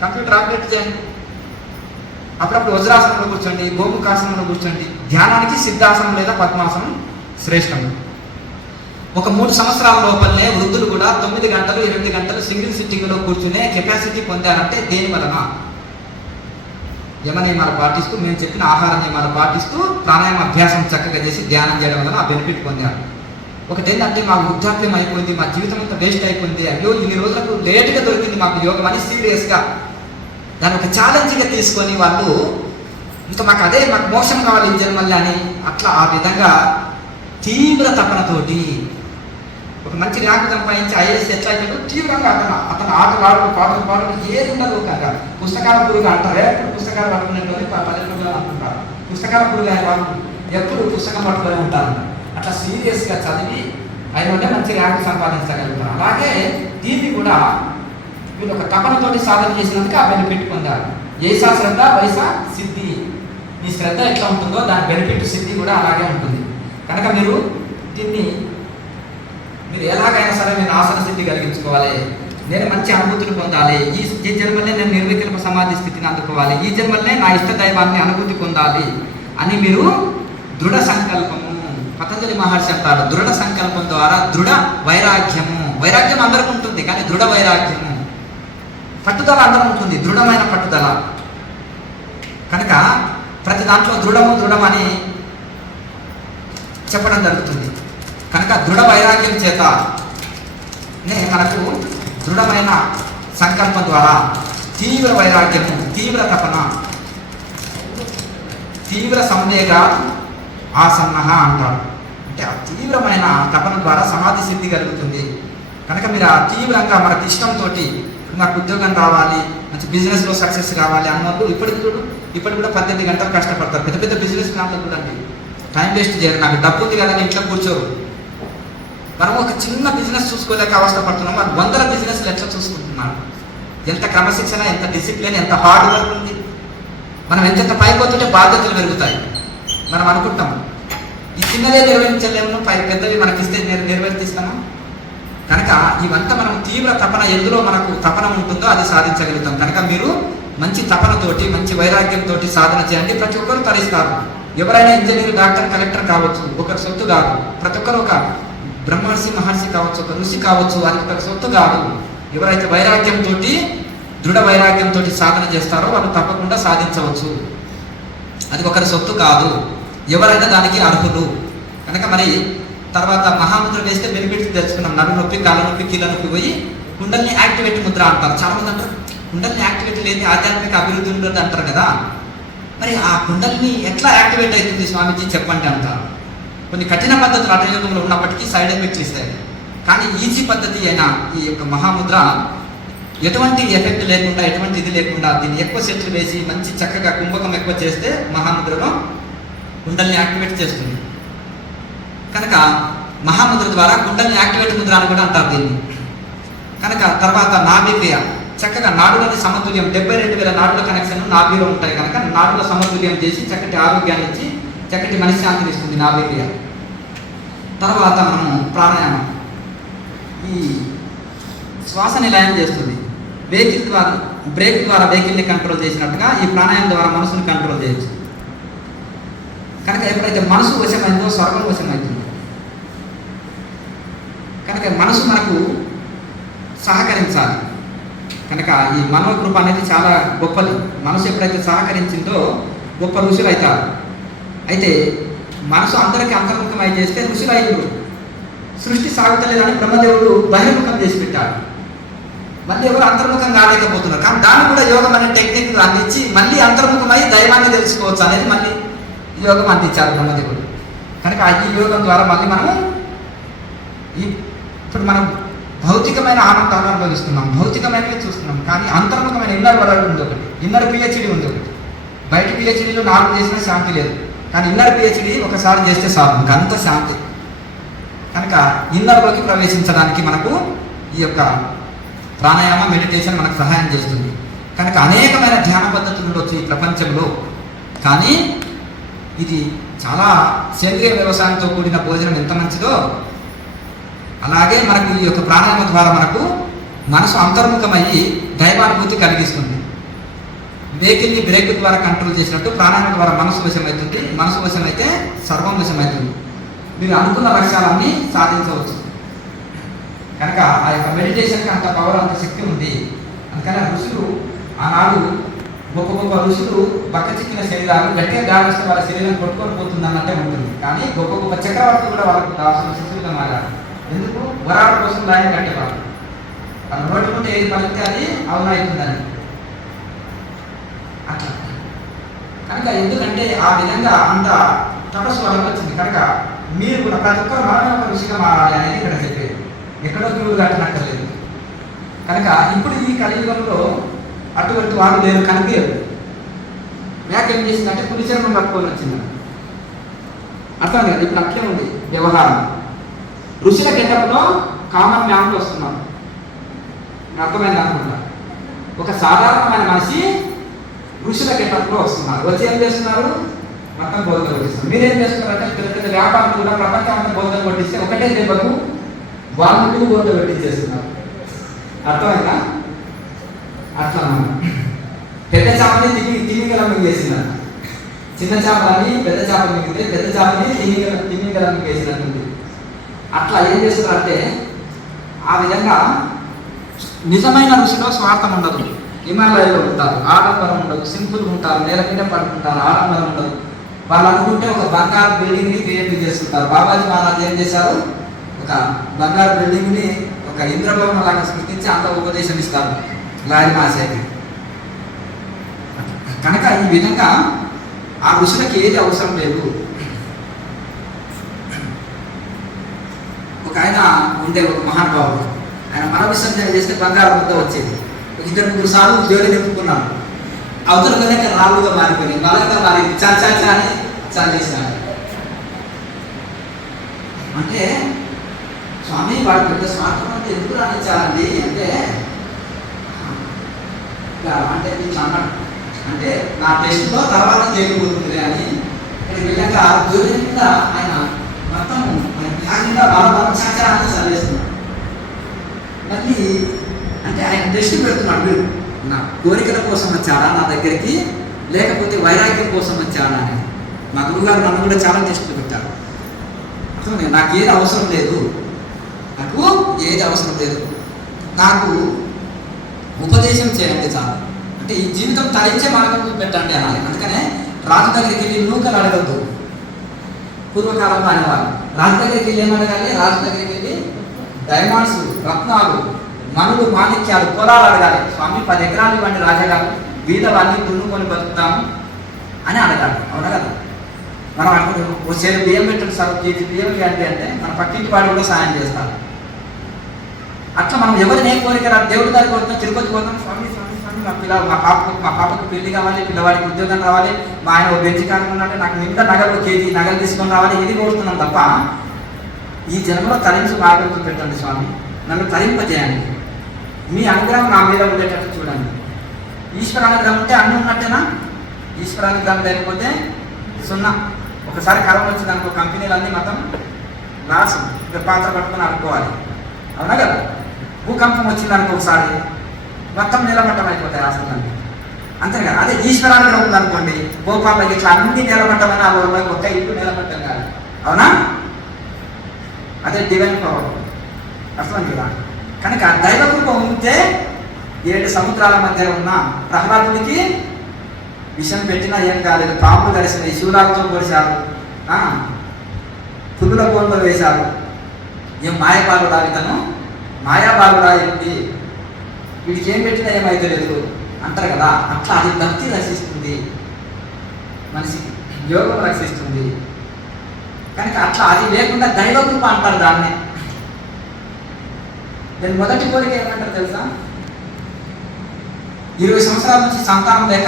కంప్యూటర్ ఆపరేట్ చేయండి. అప్పుడప్పుడు వజ్రాసనంలో కూర్చోండి, గోముఖాసనంలో కూర్చోండి. ధ్యానానికి సిద్ధాసనం లేదా పద్మాసనం శ్రేష్టం. ఒక 3 సంవత్సరాల లోపలనే వృద్ధులు కూడా 9 గంటలు 8 గంటలు సింగిల్ సిట్టింగ్లో కూర్చునే కెపాసిటీ పొందారంటే దేని వలన? యమ నియమాలు పాటిస్తూ, మేము చెప్పిన ఆహార నియమాలు పాటిస్తూ ప్రాణాయామ అభ్యాసం చక్కగా చేసి ధ్యానం చేయడం వలన ఆ బెనిఫిట్ పొందారు. ఒకటేంటంటే మా వృద్ధాప్యం అయిపోయింది, మా జీవితం అంతా వేస్ట్ అయిపోయింది, అయ్యో ఇన్ని రోజులకు లేటుగా దొరికింది మాకు యోగం అని సీరియస్గా దాన్ని ఒక ఛాలెంజ్గా తీసుకొని వాళ్ళు ఇంకా మాకు మోక్షం కావాలి ఈ జన్మల్ని అని అట్లా ఆ విధంగా తీవ్ర తపనతోటి ఒక మంచి ర్యాంకు సంపాదించి ఐఏఎస్ ఎట్లా అయిపోయాడు తీవ్రంగా అతను ఆటలు పాటలు ఏది ఉండదు. కాక పుస్తకాల పురుగు అంటారు, ఎప్పుడు పుస్తకాలు పట్టుకునేటువంటి పల్లెటూరులో అంటుంటారు. పుస్తకాల పురుగు అనే వాళ్ళు ఎప్పుడు పుస్తకం పట్టుకొని ఉంటారు. అట్లా సీరియస్గా చదివి ఆయన ఉంటే మంచి ర్యాంకు సంపాదించగలుగుతారు. అలాగే దీన్ని కూడా వీళ్ళు ఒక తపనతోటి సాధన చేసినందుకు ఆ బెనిఫిట్ పొందారు. ఏసా శ్రద్ధ వైసా సిద్ధి. మీ శ్రద్ధ ఎట్లా ఉంటుందో దాని బెనిఫిట్ సిద్ధి కూడా అలాగే ఉంటుంది. కనుక మీరు దీన్ని ఎలాగైనా సరే నేను ఆసన స్థితి కలిగించుకోవాలి, నేను మంచి అనుభూతిని పొందాలి, ఈ జన్మలనే నేను నిర్వికల్ప సమాధి స్థితిని అందుకోవాలి, ఈ జన్మలనే నా ఇష్ట దైవాన్ని అనుభూతి పొందాలి అని మీరు దృఢ సంకల్పము, పతంజలి మహర్షి అంటాడు, దృఢ సంకల్పం ద్వారా దృఢ వైరాగ్యము. వైరాగ్యం అందరికి ఉంటుంది, కానీ దృఢ వైరాగ్యము, పట్టుదల అందరం ఉంటుంది, దృఢమైన పట్టుదల. కనుక ప్రతి దాంట్లో దృఢం అని చెప్పడం జరుగుతుంది. కనుక దృఢ వైరాగ్యం చేతనే మనకు దృఢమైన సంకల్పం ద్వారా తీవ్ర వైరాగ్యము, తీవ్ర తపన, తీవ్ర సంవేగ ఆసన్న అంటారు. అంటే ఆ తీవ్రమైన తపన ద్వారా సమాధి సిద్ధి కలుగుతుంది. కనుక మీరు ఆ తీవ్రంగా మనకు ఇష్టంతో నాకు ఉద్యోగం రావాలి, మంచి బిజినెస్లో సక్సెస్ కావాలి అన్నప్పుడు ఇప్పటికి కూడా 18 గంటలు కష్టపడతారు. పెద్ద పెద్ద బిజినెస్ మ్యాన్లు చూడండి, టైం వేస్ట్ చేయరు. నాకు డబ్బు ఉంది కదా ఇంట్లో కూర్చోరు. మనం ఒక చిన్న బిజినెస్ చూసుకోలేక అవస్థపడుతున్నాం, వాళ్ళు 100 బిజినెస్లు ఎట్లా చూసుకుంటున్నారు. ఎంత క్రమశిక్షణ, ఎంత డిసిప్లిన్, ఎంత హార్డ్ వర్క్ ఉంది. మనం ఎంత పైపోతుంటే బాధ్యతలు పెరుగుతాయి. మనం అనుకుంటాం ఈ చిన్నదే నిర్వహించలేము, పెద్దవి మనకిస్తే నిర్వర్తిస్తాము. కనుక ఇవంతా మనం తీవ్ర తపన, ఎందులో మనకు తపన ఉంటుందో అది సాధించగలుగుతాం. కనుక మీరు మంచి తపనతోటి, మంచి వైరాగ్యంతో సాధన చేయండి. ప్రతి ఒక్కరు తరిస్తారు. ఎవరైనా ఇంజనీర్, డాక్టర్, కలెక్టర్ కావచ్చు, ఒకరి సొత్తు కాదు. ప్రతి ఒక్కరు ఒక బ్రహ్మర్షి, మహర్షి కావచ్చు, ఒక ఋషి కావచ్చు, వారికి ఒక సొత్తు కాదు. ఎవరైతే వైరాగ్యంతో, దృఢ వైరాగ్యంతో సాధన చేస్తారో వాళ్ళు తప్పకుండా సాధించవచ్చు. అది ఒకరి సొత్తు కాదు, ఎవరైనా దానికి అర్హులు. కనుక మరి తర్వాత మహాముద్ర వేస్తే బెనిఫిట్స్ తెలుసుకున్నాం. నడు నొప్పి, కాళ్ళ నొప్పి, కీళ్ళ నొప్పి పోయి కుండల్ని యాక్టివేట్ ముద్ర అంటారు. చాలామంది అంటారు కుండల్ని యాక్టివేట్ లేని ఆధ్యాత్మిక అభివృద్ధి ఉండదు అంటారు కదా. మరి ఆ కుండల్ని ఎట్లా యాక్టివేట్ అవుతుంది స్వామీజీ చెప్పండి అంటారు. కొన్ని కఠిన పద్ధతులు అటయోగంలో ఉన్నప్పటికీ సైడ్ ఎఫెక్ట్స్ ఇస్తాయి. కానీ ఈజీ పద్ధతి అయిన ఈ యొక్క మహాముద్ర ఎటువంటి ఎఫెక్ట్ లేకుండా, ఎటువంటి ఇది లేకుండా దీన్ని ఎక్కువ సెట్లు వేసి మంచి చక్కగా కుంభకం ఎక్కువ చేస్తే మహాముద్రలో కుండల్ని యాక్టివేట్ చేస్తుంది. కనుక మహాముద్ర ద్వారా కుండల్ని యాక్టివేట్ ముద్ర అని కూడా అంటారు దీన్ని. కనుక తర్వాత నాభిక్రియ, చక్కగా నాడులని సమతుల్యం, 72,000 నాడుల కనెక్షన్ నాభిలో ఉంటాయి. కనుక నాడుల సమతుల్యం చేసి చక్కటి ఆరోగ్యాన్ని ఇచ్చి చక్కటి మనశ్శాంతిని ఇస్తుంది నాభిక్రియ. తర్వాత మనము ప్రాణాయామం, ఈ శ్వాస నిలయం చేస్తుంది. బ్రేక్ ద్వారా వెహికల్ని కంట్రోల్ చేసినట్టుగా ఈ ప్రాణాయామం ద్వారా మనసుని కంట్రోల్ చేయొచ్చు. కనుక ఎప్పుడైతే మనసు వశమైందో స్వర్గం వశమవుతుంది. కనుక మనసు మనకు సహకరించాలి. కనుక ఈ మనోకృప అనేది చాలా గొప్పది. మనసు ఎప్పుడైతే సహకరించిందో గొప్ప ఋషులు అవుతారు. అయితే మనసు అందరికీ అంతర్ముఖమై చేస్తే ఋషులు అయ్యారు. సృష్టి సాగుతలేదని బ్రహ్మదేవుడు బహిర్ముఖం చేసి పెట్టాడు. మళ్ళీ ఎవరు అంతర్ముఖం కాలేకపోతున్నారు. కానీ దాన్ని కూడా యోగం అనే టెక్నిక్ అందించి మళ్ళీ అంతర్ముఖమై దైవాన్ని తెలుసుకోవచ్చు అనేది మళ్ళీ యోగం అందించారు బ్రహ్మదేవుడు. కనుక ఈ యోగం ద్వారా మళ్ళీ మనము ఇప్పుడు మనం భౌతికమైన ఆనందాన్ని అనుభవిస్తున్నాం, భౌతికమైనవి చూస్తున్నాం. కానీ అంతర్ముఖమైన ఇన్నర్ వరల్డ్ ఉంది ఒకటి, ఇన్నర్ పిహెచ్డి ఉంది ఒకటి. బయట పిహెచ్డీలో 4 చేసినా శాంతి లేదు, కానీ ఇన్నర్ పిహెచ్డి ఒకసారి చేస్తే చాలు, ఇంకంత శాంతి. కనుక ఇన్నర్లోకి ప్రవేశించడానికి మనకు ఈ యొక్క ప్రాణాయామ, మెడిటేషన్ మనకు సహాయం చేస్తుంది. కనుక అనేకమైన ధ్యాన పద్ధతులు ఉండొచ్చు ఈ ప్రపంచంలో. కానీ ఇది చాలా సేంద్రియ వ్యవసాయంతో కూడిన భోజనం ఎంత మంచిదో అలాగే మనకు ఈ యొక్క ప్రాణాయామం ద్వారా మనకు మనసు అంతర్ముఖమయ్యి దైవానుభూతి కలిగిస్తుంది. వెహికల్ని బ్రేక్ ద్వారా కంట్రోల్ చేసినట్టు ప్రాణాయామం ద్వారా మనసు వశమవుతుంది. మనసు వశమైతే సర్వం వశమవుతుంది. మీరు అనుకున్న లక్ష్యాలన్నీ సాధించవచ్చు. కనుక ఆ యొక్క మెడిటేషన్కి అంత పవర్, అంత శక్తి ఉంది. అందుకని ఆ ఋషులు ఆనాడు గొప్ప గొప్ప ఋషులు బక్క చిక్కిన శరీరాలు గట్టిగా గాలిస్తే వాళ్ళ శరీరం కొట్టుకొని పోతుంది అన్నట్టే ఉంటుంది. కానీ గొప్ప గొప్ప చక్రవర్తులు కూడా వాళ్ళకు కావాల్సిన శిశువుగా మారారు. ఎందుకు? వరాల కోసం లాయన కట్టేవాళ్ళు. వాళ్ళ నోటి నుండి ఏది పలికితే అది అవునవుతుందని. అట్లా కనుక ఎందుకంటే ఆ విధంగా అంత తపస్సు వాళ్ళకి వచ్చింది. కనుక మీరు కూడా ప్రతి ఒక్కరు మనమే ఒక ఋషిగా మారాలి అనేది ఇక్కడ చెప్పేది. ఎక్కడో క్యూలు కట్టనక్కర్లేదు. కనుక ఇప్పుడు ఈ కలియుగంలో అటువంటి వారు లేరు, కనిపించరు. మేక ఏం చేసిందంటే పులిచర్మం పట్టుకొని వచ్చింది. అర్థం కదా? ఇప్పుడు అట్లే ఉంది వ్యవహారం. ఋషుల గెటప్లో కామన్ మ్యాన్లు వస్తున్నారు. అర్థమైంది అనుకుంటా. ఒక సాధారణమైన మనిషి ఋషుల గెటప్లో వస్తున్నారు. వచ్చి ఏం చేస్తున్నారు? మొత్తం బోధన కొట్టిస్తారు. మీరేం చేస్తున్నారంటే పెద్ద పెద్ద వ్యాపారులు కూడా ప్రపంచం అంతా బోధన కొట్టిస్తే ఒకటే దెబ్బకు వాళ్ళు బోధన కొట్టించేస్తున్నారు. అర్థమైందా? అట్లా పెద్ద చేపని తిమింగలం వేసినారు. చిన్న చేపని పెద్ద చేప మిగిలితే పెద్ద చేపని తిమింగలం వేసినట్టుంది. అట్లా ఏం చేస్తున్నారంటే ఆ విధంగా నిజమైన ఋషిలో స్వార్థం ఉండదు. హిమాలయాల్లో ఉంటారు, ఆడంబరం ఉండదు, సింపుల్గా ఉంటారు, నేల మీద పడుకుంటారు, ఆడంబరం ఉండదు. వాళ్ళు అనుకుంటే ఒక బంగారు బిల్డింగ్ని క్రియేట్ చేస్తుంటారు. బాబాజీ మహారాజ్ ఏం చేశారు? ఒక బంగారు బిల్డింగ్ని ఒక ఇంద్రభవనం లాగా సృష్టించి అంత ఉపదేశం ఇస్తారు లారీ మాసేకి. కనుక ఈ విధంగా ఆ ఋషులకి ఏది అవసరం లేదు. ఒక ఆయన ఉండే ఒక మహానుభావుడు, ఆయన మర విసర్జన చేస్తే బంగారు ముద్ద వచ్చేది. 2-3 సార్లు జోడి నింపుకున్నాడు. అవతల కనుక రాళ్ళుగా మారిపోయింది, బలంగా మారింది. చాచా అని చాలేసినాడు. అంటే స్వామి వాడు పెద్ద స్వార్థం అంటే ఎందుకు రాణించాలండి అంటే అంటే మీకు అన్నాడు. అంటే నా టెస్ట్లో తర్వాత తేలిపోతుంది అని ఇక్కడికి వెళ్ళాక జోడి మీద ఆయన మొత్తం భాగంగా బలం చాచా అని చదివేస్తున్నాడు. మళ్ళీ అంటే ఆయన టెస్ట్ పెడుతున్నాడు. మీరు నా కోరికల కోసం వచ్చాడా నా దగ్గరికి, లేకపోతే వైరాగ్యం కోసం వచ్చాడా అని. మా గురువుగారు నన్ను కూడా చాలా టెస్టులు పెట్టారు. అసలు నాకు ఏది అవసరం లేదు, నాకు ఉపదేశం చేయండి చాలు. అంటే ఈ జీవితం తరించే మార్గం పెట్టండి అనాలి. అందుకనే రాజు దగ్గరికి వెళ్ళి నూకలు అడగద్దు. పూర్వకాలంలో అనేవాళ్ళు రాజు దగ్గరికి వెళ్ళి ఏమడగాలి? రాజు దగ్గరికి వెళ్ళి డైమండ్స్, రత్నాలు, మనులు, మాణిక్యాలు, పొలాలు అడగాలి. స్వామి 10 ఎకరాలు ఇవ్వండి రాజాగారు, వీళ్ళవన్నీ దున్నుకొని బతుకుతాము అని అడగాలి. అవునా కదా? మనం అనుకుంటాం ఓ సేరు బియ్యం పెట్టండి సార్, కేజీ బియ్యం ఇవ్వండి అంటే మన పక్కింటి వాడు కూడా సాయం చేస్తారు. అట్లా మనం ఎవరిని ఏ కోరిక రాదు. దేవుడి దగ్గరికి పోతున్నాం, తిరుపతి పోతాం, స్వామి స్వామి స్వామి మా పాపకు పెళ్లి కావాలి, పిల్లవాడికి ఉద్యోగం రావాలి, మా ఆయన ఓ బెంచి కానుకున్నట్టే నాకు నిండా నగలు, కేజీ నగలు తీసుకొని రావాలి, ఇది కోరుతున్నాం తప్ప ఈ జన్మలో తరించి మార్గంతో పెట్టండి స్వామి, నన్ను తరింపజేయండి, మీ అనుగ్రహం నా మీద ఉండేటట్టు చూడండి. ఈశ్వర అనుగ్రహం ఉంటే అన్నీ ఉన్నట్టేనా? ఈశ్వర అనుగ్రహం లేకపోతే 0. ఒకసారి కరోనా వచ్చింది అనుకో, కంపెనీలు అన్నీ మొత్తం లాస్, పాత్ర పట్టుకొని అనుకోవాలి. అవునా కదా? భూకంపం వచ్చింది అనుకో ఒకసారి, మొత్తం నీలమట్టం అయిపోతాయి ఆస్తులన్నీ. అంతే కదా? అదే ఈశ్వరానుగ్రహం ఉందనుకోండి, భోపాల్లో ఇట్లా అన్ని నీలమట్టమని 40 రూపాయలు ఒక్క ఇల్లు నీలమట్టం కాదు. అవునా? అదే డివైన్ పవర్. అర్థం కదా? కనుక దైవకృప ఉంటే 7 సముద్రాల మధ్య ఉన్న ప్రహ్లాదునికి విషం పెట్టినా ఏం కాలేదు. పాములు కలిసినాయి, శివులాలతో పొడిచారు, పులుల బోన్లో వేశారు. ఏం మాయబాలుడా ఇతను, మాయాబాలుడా ఏంటి, వీడికి ఏం పెట్టినా ఏమైతే లేదు అంటారు కదా. అట్లా అది భక్తి రక్షిస్తుంది మనిషికి, యోగం రక్షిస్తుంది. కనుక అట్లా అది లేకుండా దైవకృప అంటారు దాన్ని. నేను మొదటి కోరిక ఏమంటారు తెలుసా? 20 సంవత్సరాల నుంచి సంతానం లేక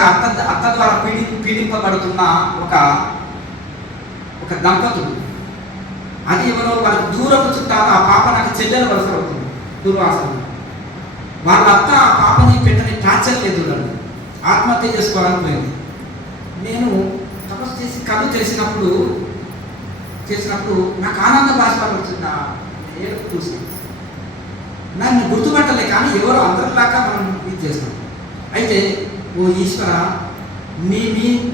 అత్త ద్వారా పీడింపబడుతున్న ఒక దంపతులు, అది ఎవరో వాళ్ళ దూరపు చుట్టాలు, ఆ పాప నాకు చెల్లెలు వలస అవుతుంది దూర్వాసన. వాళ్ళ అత్త ఆ పాపని పెట్టని టార్చర్ లేదు, ఆత్మహత్య చేసుకోవాలని పోయింది. నేను తపస్సు చేసి కళ్ళు చేసినప్పుడు నాకు ఆనంద బాష్పాలు వచ్చింది. ఏదో చూసి నన్ను గుర్తుపట్టలే, కానీ ఎవరో అందరిలాగా మనం ఇది చేస్తాం. అయితే ఓ ఈశ్వర,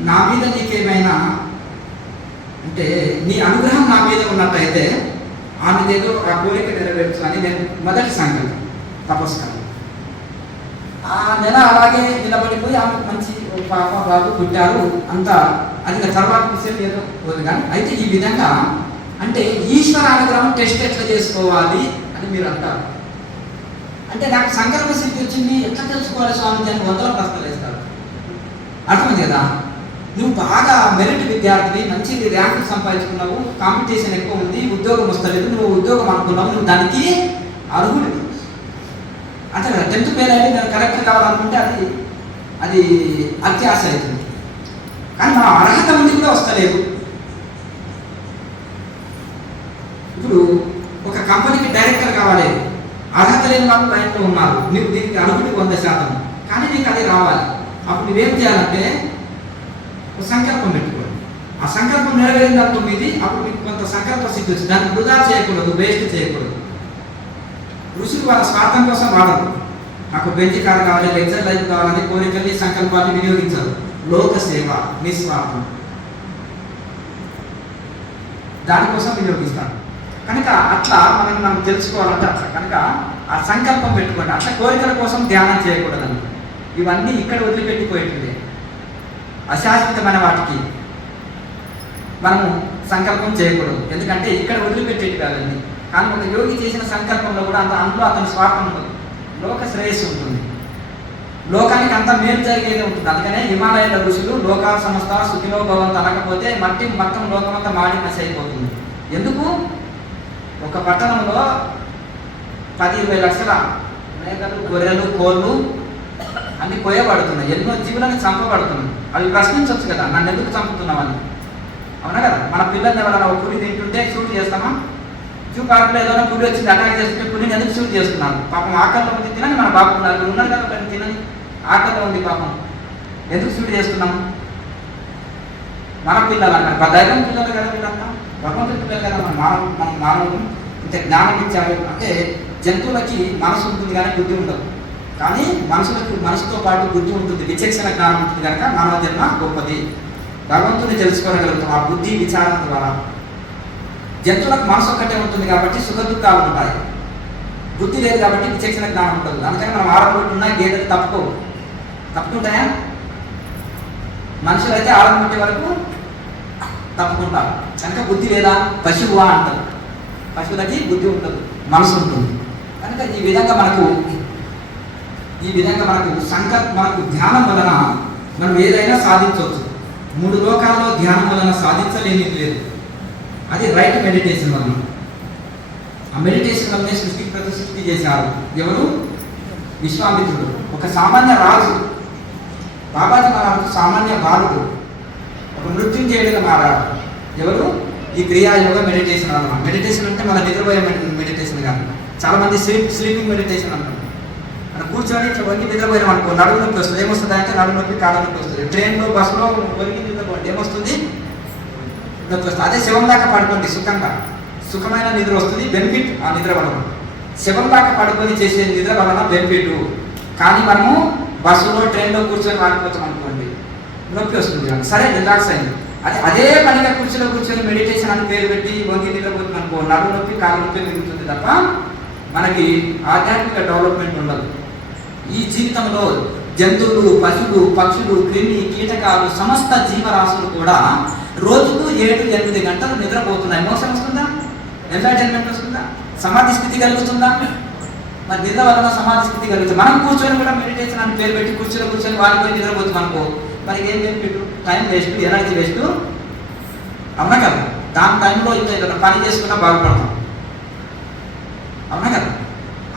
నా మీద నీకేమైనా అంటే నీ అనుగ్రహం నా మీద ఉన్నట్టయితే ఆమెదేదో ఆ కోరిక నెరవేర్చు అని నేను మొదటి సంకల్పం తపస్కారం. ఆ నెల అలాగే నిలబడిపోయి ఆమెకు మంచి పాప బాబు పుట్టారు అంతా. అది తర్వాత విషయం ఏదో పోదు కానీ అయితే ఈ విధంగా అంటే ఈశ్వర అనుగ్రహం టెస్ట్ ఎట్లా చేసుకోవాలి అని మీరు అంటారు. అంటే నాకు సంకల్ప సిద్ధి వచ్చింది ఎట్లా తెలుసుకోవాలి స్వామి అని వందల ప్రశ్నలు వేస్తారు. అర్థమైంది కదా? నువ్వు బాగా మెరిట్ విద్యార్థివి, మంచి ర్యాంకు సంపాదించుకున్నావు, కాంపిటీషన్ ఎక్కువ ఉంది, ఉద్యోగం వస్తలేదు, నువ్వు ఉద్యోగం అనుకున్నావు, నువ్వు దానికి అర్హుడివి. అంటే 10th ఫెయిల్ అయితే నేను కరెక్ట్ కావాలనుకుంటే అది అత్యాశ అవుతుంది. కానీ మన అర్హత మంది కూడా వస్తలేదు. ఇప్పుడు ఒక కంపెనీకి డైరెక్టర్ కావాలి, అర్హత లేని వాళ్ళు లైన్లో ఉన్నారు, నీకు దీనికి అర్హుడి 100%, కానీ నీకు అది రావాలి. అప్పుడు నువ్వేం చేయాలంటే ఒక సంకల్పం పెట్టుకోండి. ఆ సంకల్పం నెరవేరిన దాంతో మీది అప్పుడు మీకు కొంత సంకల్ప సిద్ధి వచ్చింది. దాన్ని వృధా చేయకూడదు, వేస్ట్ చేయకూడదు. ఋషులు వాళ్ళ స్వార్థం కోసం వాడరు. నాకు బెంచ్ కార్ కావాలి, లెక్చర్ లైఫ్ కావాలని కోరికల్ని సంకల్పాన్ని వినియోగించరు. లోక సేవ, నిస్వార్థం, దానికోసం వినియోగిస్తాను. కనుక అట్లా మనం తెలుసుకోవాలంటే అట్లా కనుక ఆ సంకల్పం పెట్టుకోండి. అట్లా కోరికల కోసం ధ్యానం చేయకూడదని. ఇవన్నీ ఇక్కడ వదిలిపెట్టిపోయేటుంది. అశాశ్వతమైన వాటికి మనము సంకల్పం చేయకూడదు, ఎందుకంటే ఇక్కడ వదిలిపెట్టేది కాదండి. కానీ ఒక యోగి చేసిన సంకల్పంలో కూడా అందులో అతని స్వార్థం ఉండదు, లోక శ్రేయస్సు ఉంటుంది, లోకానికి అంతా మేలు జరిగేది ఉంటుంది. అందుకనే హిమాలయాల ఋషులు లోకా సంస్థ సుఖిలో భవంతు అనకపోతే మట్టి మొత్తం లోకమంతా మాడి మసి అయిపోతుంది. ఎందుకు? ఒక పట్టణంలో 10-20 లక్షల మేకలు, గొర్రెలు, కోళ్ళు అన్ని కోయబడుతున్నాయి, ఎన్నో జీవులను చంపబడుతున్నాయి. అవి ప్రశ్నించవచ్చు కదా, నన్ను ఎందుకు చంపుతున్నామని. అవునా కదా? మన పిల్లల్ని ఎవరైనా ఒక పులి తింటుంటే షూట్ చేస్తామా? జూ పార్కులో ఏదైనా పులి వచ్చింది అటాక్ చేస్తుంటే పులిని ఎందుకు షూట్ చేస్తున్నాను? పాపం ఆకలిలో ఉంది, తినని మన బాబు ఉన్నారు కదా, కానీ తినని ఆకలిలో ఉంది పాపం, ఎందుకు షూట్ చేస్తున్నాం? మన పిల్లలు అన్నారు, దైవం పిల్లలు కదా వీళ్ళంతా, భగవంతుడి పిల్లలు కదా. మన మానవుడు ఇంత జ్ఞానం ఇచ్చాడు అంటే జంతువులకి మనసు ఉంటుంది కానీ బుద్ధి ఉండదు. కానీ మనుషులకు మనసుతో పాటు బుద్ధి ఉంటుంది, విచక్షణ జ్ఞానం ఉంటుంది. కనుక మానవ జన్మ గొప్పది. భగవంతుని తెలుసుకోగలుగుతాం ఆ బుద్ధి విచారణ ద్వారా. జంతువులకు మనసు ఒక్కటే ఉంటుంది కాబట్టి సుఖ దుఃఖాలు ఉంటాయి, బుద్ధి లేదు కాబట్టి విచక్షణ జ్ఞానం ఉంటుంది. అందుకని మనం 6 రోడ్లు ఉన్నాయి, గేదెలు తప్పుకుంటాయా? మనుషులు అయితే 6 కొట్టే వరకు తప్పుకుంటారు. కనుక బుద్ధి లేదా? పశువువా అంటారు. పశువులకి బుద్ధి ఉండదు, మనసు ఉంటుంది. కనుక ఈ విధంగా మనకు మనకు ధ్యానం వలన మనం ఏదైనా సాధించవచ్చు. 3 లోకాల్లో ధ్యానం వలన సాధించలేనిది లేదు. అది రైట్ మెడిటేషన్ వలన. ఆ మెడిటేషన్ వల్లనే సృష్టికి ప్రతిసృష్టి చేశారు. ఎవరు? విశ్వామిత్రుడు. ఒక సామాన్య రాజు, బాబాజీ మహారాజు సామాన్య బాలుడు, ఒక మృత్యుంజయుడిగా మారాడు. ఎవరు? ఈ క్రియాయోగ మెడిటేషన్ వలన. మెడిటేషన్ అంటే మన నిద్రపోయే మెడిటేషన్ కాదు. చాలా మంది స్లీపింగ్ మెడిటేషన్ అంటారు. మనం కూర్చొని ఇట్లా వంగి నిద్రపోయాం అనుకో, నడుము నొప్పి వస్తుంది. ఏమొస్తుంది అంటే నడుము నొప్పి, కాళ్ళ నొప్పి వస్తుంది. ట్రైన్లో, బస్సులో వంగి నిద్రపోండి, ఏమొస్తుంది? నొప్పి వస్తుంది. అదే శవం దాకా పడుకోండి, సుఖమైన నిద్ర వస్తుంది. బెనిఫిట్ ఆ నిద్ర వలన. శవం దాకా పడుకొని చేసే నిద్ర వలన బెనిఫిట్. కానీ మనము బస్సులో, ట్రైన్లో కూర్చొని వాడిపోతాం అనుకోండి, నొప్పి వస్తుంది. సరే, రిలాక్స్ అయింది. అదే పనిగా కుర్చీలో కూర్చొని మెడిటేషన్ అని పేరు పెట్టి వంగి నిద్రపోతుంది అనుకో, నడుము నొప్పి, కాళ్ళ నొప్పి మిగులుతుంది తప్ప మనకి ఆధ్యాత్మిక డెవలప్మెంట్ ఉండదు. ఈ జీవితంలో జంతువులు, పశువులు, పక్షులు, క్రిమి కీటకాలు, సమస్త జీవరాశులు కూడా రోజుకు 7-8 గంటలు నిద్రపోతున్నాయి. మోసం వస్తుందా? ఎంటర్టైన్మెంట్ వస్తుందా? సమాధి స్థితి కలుగుతుందా? మరి నిద్ర వలన సమాధి స్థితి కలుగుతుంది. మనం కూర్చొని కూడా మెడిటేషన్ అని పేరు పెట్టి కుర్చీలో కూర్చొని వాడిపోయి నిద్రపోతుంది అనుకో, మరి ఏం benefit? Time waste, energy waste. అవునా కదా? దాని టైంలో ఇంకా పని చేసుకున్నా బాగుపడతాం. అవునా కదా?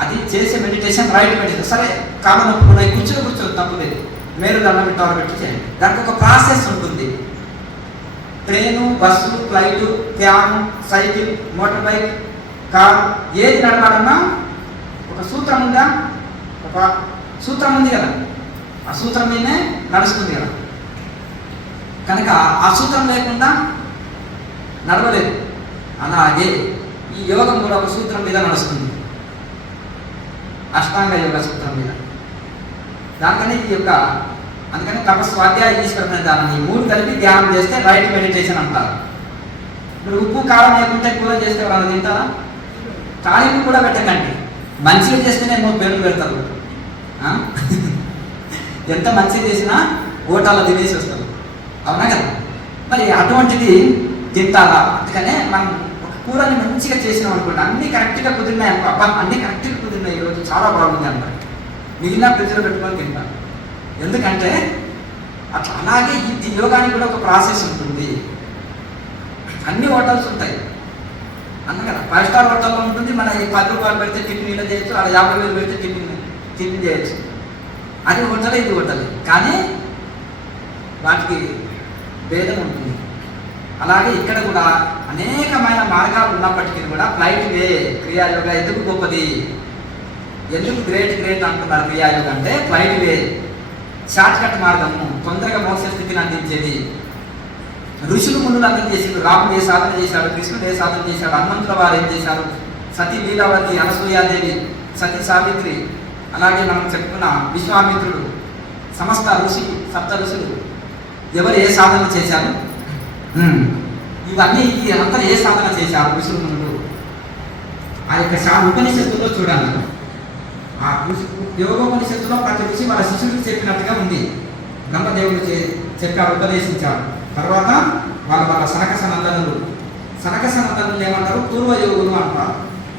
అది చేసే మెడిటేషన్ రైట్ మెడిటేషన్. సరే, కాళ్ళ నొప్పుకున్నాయి, కూర్చొని తప్పులేదు, మేలు దండం పెట్టాలి పెట్టి చేయండి. దానికి ఒక ప్రాసెస్ ఉంటుంది. Train, bus, flight, fan, cycle, motor bike, car ఏది నడపాలన్నా ఒక సూత్రం ఉందా? ఒక సూత్రం ఉంది కదా, ఆ సూత్రం మీదనే నడుస్తుంది కదా. కనుక ఆ సూత్రం లేకుండా నడవలేదు. అలాగే ఈ యోగం కూడా ఒక సూత్రం మీద నడుస్తుంది, అష్టాంగ యోగ సూత్రం మీద. దానికని అందుకని తపస్సు, స్వాధ్యాయ, ఈశ్వర ధ్యానం, ఈ 3 కలిపి ధ్యానం చేస్తే రైట్ మెడిటేషన్ అంటారు. ఇప్పుడు ఉప్పు కారం లేకుంటే కూర చేస్తే ఎవరైనా తింటారా? తాళింపు కూడా పెట్టకండి, మంచిగా చేస్తేనే మూడు పేర్లు పెడతారు. ఎంత మంచిగా చేసినా ఓటాల్లో తినేసి వస్తారు, అవునా కదా? మరి అటువంటిది తింటారా? అందుకనే మనం ఒక కూరని మంచిగా చేసినాం అనుకోండి, అన్నీ కరెక్ట్గా కుదిరినాయి అనుకో, అబ్బా అన్నీ కరెక్ట్గా కుదిరినాయి, ఈరోజు చాలా బాగుంది అంటారు, మిగిలిన ఫ్రిడ్జ్లో పెట్టుకొని తింటారు. ఎందుకంటే అట్లా. అలాగే ఈ యోగానికి కూడా ఒక ప్రాసెస్ ఉంటుంది. అన్ని హోటల్స్ ఉంటాయి అన్న కదా, 5 స్టార్ హోటల్లో ఉంటుంది, మన 10 రూపాయలు పెడితే టిఫిన్ చేయొచ్చు, అలా 50,000 పెడితే టిఫిన్ చేయొచ్చు. అది హోటలే, ఇది హోటలే, కానీ వాటికి భేదం ఉంటుంది. అలాగే ఇక్కడ కూడా అనేకమైన మార్గాలు ఉన్నప్పటికీ కూడా ఫ్లైట్ వే క్రియాయోగ ఎందుకు గొప్పది, ఎందుకు గ్రేట్ అంటున్నారు క్రియాయోగ అంటే? ఫ్లైట్ వే, షార్ట్ కట్ మార్గము, తొందరగా మోక్ష స్థితిని అందించేది. ఋషులు మునులు అందరూ చేసారు. రాముడు ఏ సాధన చేశాడు, కృష్ణుడు ఏ సాధన చేశాడు, హనుమంతుల వారు ఏం చేశారు, సతీ లీలావతి, అనసూయాదేవి, సతీ సావిత్రి, అలాగే మనం చెప్పుకున్న విశ్వామిత్రుడు, సమస్త సప్త ఋషులు ఎవరు ఏ సాధన చేశారు? ఇవన్నీ అంతా ఏ సాధన చేశారు ఋషులు మునులు? ఆ యొక్క ఉపనిషత్తుల్లో చూడాలి. ఆ యోగోపనిషత్తులో ప్రతి ఋషి వాళ్ళ శిష్యుడికి చెప్పినట్టుగా ఉంది. బ్రహ్మదేవుడు చెప్పాడు, ఉపదేశించాడు. తర్వాత వాళ్ళ సనక సనందనులు ఏమంటారు? పూర్వయోగులు అంటారు.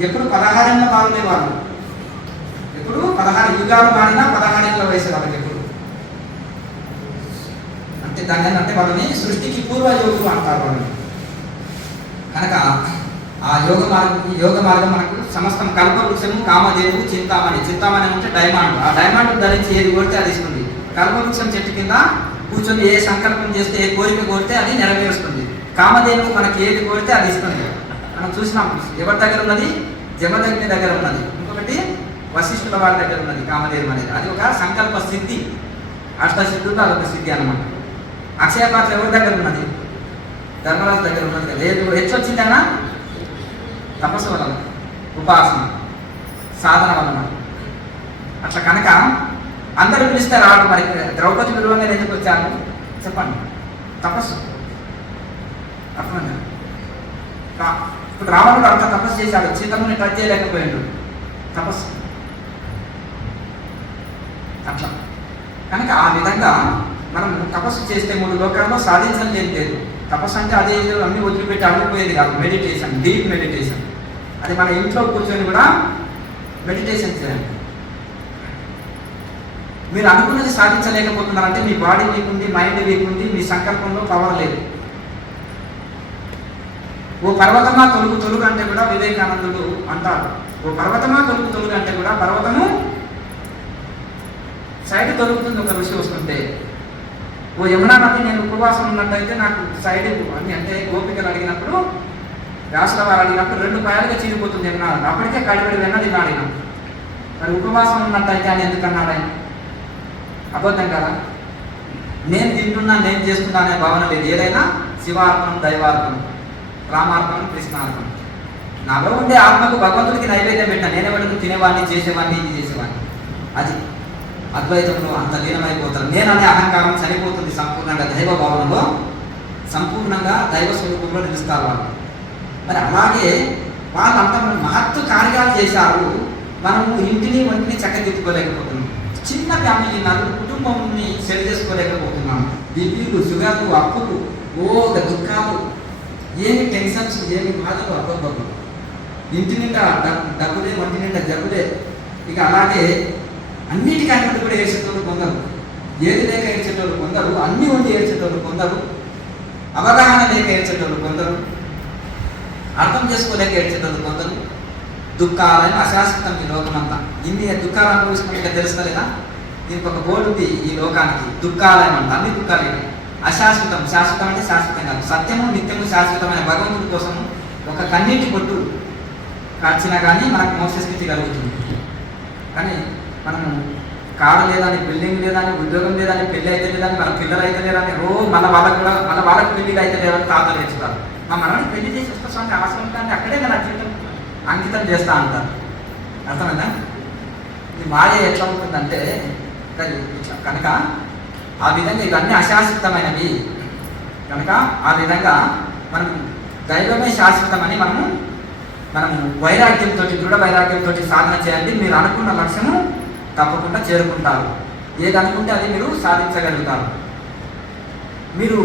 ఎప్పుడు 16 ఏళ్ళ బాలునే వాళ్ళు, ఎప్పుడు 16 యుగాలు మారినా 16 ఏళ్ళ వయసు వాళ్ళకి ఎప్పుడు. అంటే దాన్ని ఏంటంటే వాళ్ళని సృష్టికి పూర్వయోగులు అంటారు వాళ్ళని. కనుక ఆ యోగ మార్గం మనకు సమస్తం కల్పవృక్షము, కామధేనువు, చింతామణి అంటే డైమండ్. ఆ డైమండ్ ధరించి ఏది కోరితే అది ఇస్తుంది. కల్పవృక్షం చెట్టు కింద కూర్చొని ఏ సంకల్పం చేస్తే, ఏ కోరిక కోరితే అది నెరవేరుస్తుంది. కామధేనువు మనకి ఏది కోరితే అది ఇస్తుంది. మనం చూసినాం. ఎవరి దగ్గర ఉన్నది? జమదగ్ని దగ్గర ఉన్నది. ఇంకొకటి వశిష్ఠుల వారి దగ్గర ఉన్నది కామధేను అనేది. అది ఒక సంకల్ప సిద్ధి, అష్టసిద్ధులు అదొక సిద్ధి అనమాట. అక్షయ పాత్ర ఎవరి దగ్గర ఉన్నది? ధర్మరాజు దగ్గర ఉన్నది. లేదు, ఎట్లొచ్చిందన్నా? తపస్సు వలన, ఉపాసన, సాధన వలన. అట్లా కనుక అందరూ పిలిస్తే రాడు. మరి ద్రౌపది విలువగా ఎందుకు వచ్చారు చెప్పండి? తపస్సు. అర్థమైందా? ఇప్పుడు రావణుడు అంత తపస్సు చేశాడు, సీతమ్మని టచ్ చేయలేకపోయాడు, తపస్సు. అట్లా కనుక ఆ విధంగా మనం తపస్సు చేస్తే 3 లోకాల్లో సాధించలేం లేదు. తపస్సు అంటే అదే అన్ని వదిలిపెట్టి అడిగిపోయేది కాదు. Meditation, deep meditation. అది మన ఇంట్లో కూర్చొని కూడా మెడిటేషన్ చేయండి. మీరు అనుకున్నది సాధించలేకపోతున్నారంటే మీ బాడీ వీక్ ఉంది, మైండ్ వీక్ ఉంది, మీ సంకల్పంలో పవర్ లేదు. ఓ పర్వతమా తొలుగు అంటే కూడా వివేకానందుడు అంటారు. ఓ పర్వతమా తొలుగు అంటే కూడా పర్వతము సైడ్ తొలుగుతుంది ఒక ఋషి వస్తుంటే. ఓ యమునా నది నేను ఉపవాసం ఉన్నట్టయితే నాకు సైడ్ అన్ని అంటే గోపికలు అడిగినప్పుడు, వ్యాసుల వారు అడిగినప్పుడు 2 పాయలుగా చీరిపోతుంది యమునా నది. అప్పటికే కడిబడి వెన్నది నాడిన. మరి ఉపవాసం ఉన్నట్టయితే అని ఎందుకన్నాడు ఆయన? అబద్ధం కదా. నేను తింటున్నా, నేను చేస్తున్నా అనే భావన లేదు. ఏదైనా శివార్పణం, దైవార్పణం, రామార్పణం, కృష్ణార్పణం. నాలో ఉండే ఆత్మకు భగవంతుడికి నైవేద్యం పెట్టినా. నేనెవరికి తినేవాడిని, చేసేవాడిని, ఇది చేసేవాడిని. అది అద్వైతంలో అంత లీనమైపోతారు. నేననే అహంకారం చనిపోతుంది. సంపూర్ణంగా దైవ భావనలో, సంపూర్ణంగా దైవ స్వరూపంలో నిలుస్తారు వాళ్ళు. మరి అలాగే వాళ్ళంతా మహత్తు కార్యాలు చేశారు. మనము ఇంటిని వంటిని చక్కదిద్దుకోలేకపోతున్నాం. చిన్న ఫ్యామిలీ, నలుగురు కుటుంబంని సెట్ చేసుకోలేకపోతున్నాం. బీపీలు, షుగర్లు, అప్పులు, దుఃఖాలు, ఏమి టెన్షన్స్, ఏమి బాధలు, అబ్బబ్బు. ఇంటి నిండా డబ్బులే, వంటి నిండా జబ్బులే. ఇక అలాగే అన్నిటికీ అన్నిటి కూడా ఏడ్చేటోళ్ళు కొందరు, ఏది లేక ఏడ్చేటోళ్ళు కొందరు, అన్నీ ఉండి ఏడ్చేటోళ్ళు కొందరు, అవగాహన లేక ఏడ్చేటోళ్ళు కొందరు, అర్థం చేసుకోలేక ఏడ్చేటోళ్ళు కొందరు. దుఃఖాలని అశాశ్వతం ఈ లోకమంతా. ఇన్ని దుఃఖాలు అనుభవిస్తున్నట్టుగా తెలుస్తలేదా? దీనికి ఒక బోర్డు ఉంది ఈ లోకానికి. దుఃఖాలయం అంట, అన్ని దుఃఖాలు అశాశ్వతం. శాశ్వతం అంటే శాశ్వతం కాదు. సత్యము, నిత్యము, శాశ్వతమైన భగవంతుడి కోసం ఒక కన్నీటి పొట్టు కాచినా కానీ మనకు మోక్ష స్థితి కలుగుతుంది. కానీ మనము కారు లేదని, బిల్డింగ్ లేదని, ఉద్యోగం లేదని, పెళ్ళి అయితే లేదని, మన పిల్లలు అయితే లేదని, మళ్ళీ వాళ్ళకి పెళ్ళిళ్ళు అయితే లేదని తాతలు వేస్తారు. మా మనల్ని పెళ్లి చేసి వస్తాం అవసరం ఉంటుంది, అక్కడే నా జీవితం అంకితం చేస్తా అంటారు. అర్థమైందా? ఇది మాయ ఎట్లా ఉంటుందంటే కనుక ఆ విధంగా ఇవన్నీ అశాశ్వతమైనవి. కనుక ఆ విధంగా మనం దైవమే శాశ్వతమని మనము మనము వైరాగ్యంతో, దృఢ వైరాగ్యంతో సాధన చేయండి. మీరు అనుకున్న లక్ష్యము తప్పకుండా చేరుకుంటారు. ఏది అనుకుంటే అది మీరు సాధించగలుగుతారు. మీరు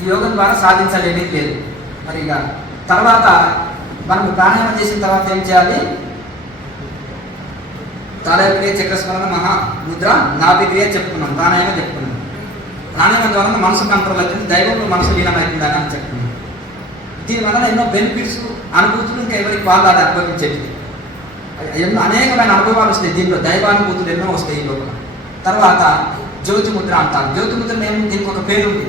ఈ యోగం ద్వారా సాధించలేనిది లేదు. మరి ఇక తర్వాత మనము ప్రాణాయామం చేసిన తర్వాత ఏం చేయాలి? తాళక్రియ, చక్రస్మరణ, మహాముద్ర, నాభిక్రియ చెప్పుకున్నాం, ప్రాణాయామం చెప్పుకున్నాం. ప్రాణాయామం ద్వారా మనసు కంట్రోల్ అవుతుంది, దైవంలో మనసు లీనమవుతుంది అని చెప్పుకున్నాం. దీనివల్ల ఎన్నో బెనిఫిట్స్, అనుభూతులు ఇంకా ఎవరికి వాళ్ళు అది అనుభవించేది. ఎన్నో అనేకమైన అనుభవాలు వస్తాయి దీంట్లో, దైవానుభూతులు ఎన్నో వస్తాయి ఈ లోపల. తర్వాత జ్యోతి ముద్ర అంటారు. జ్యోతి ముద్ర దీనికి ఒక పేరు ఉంది,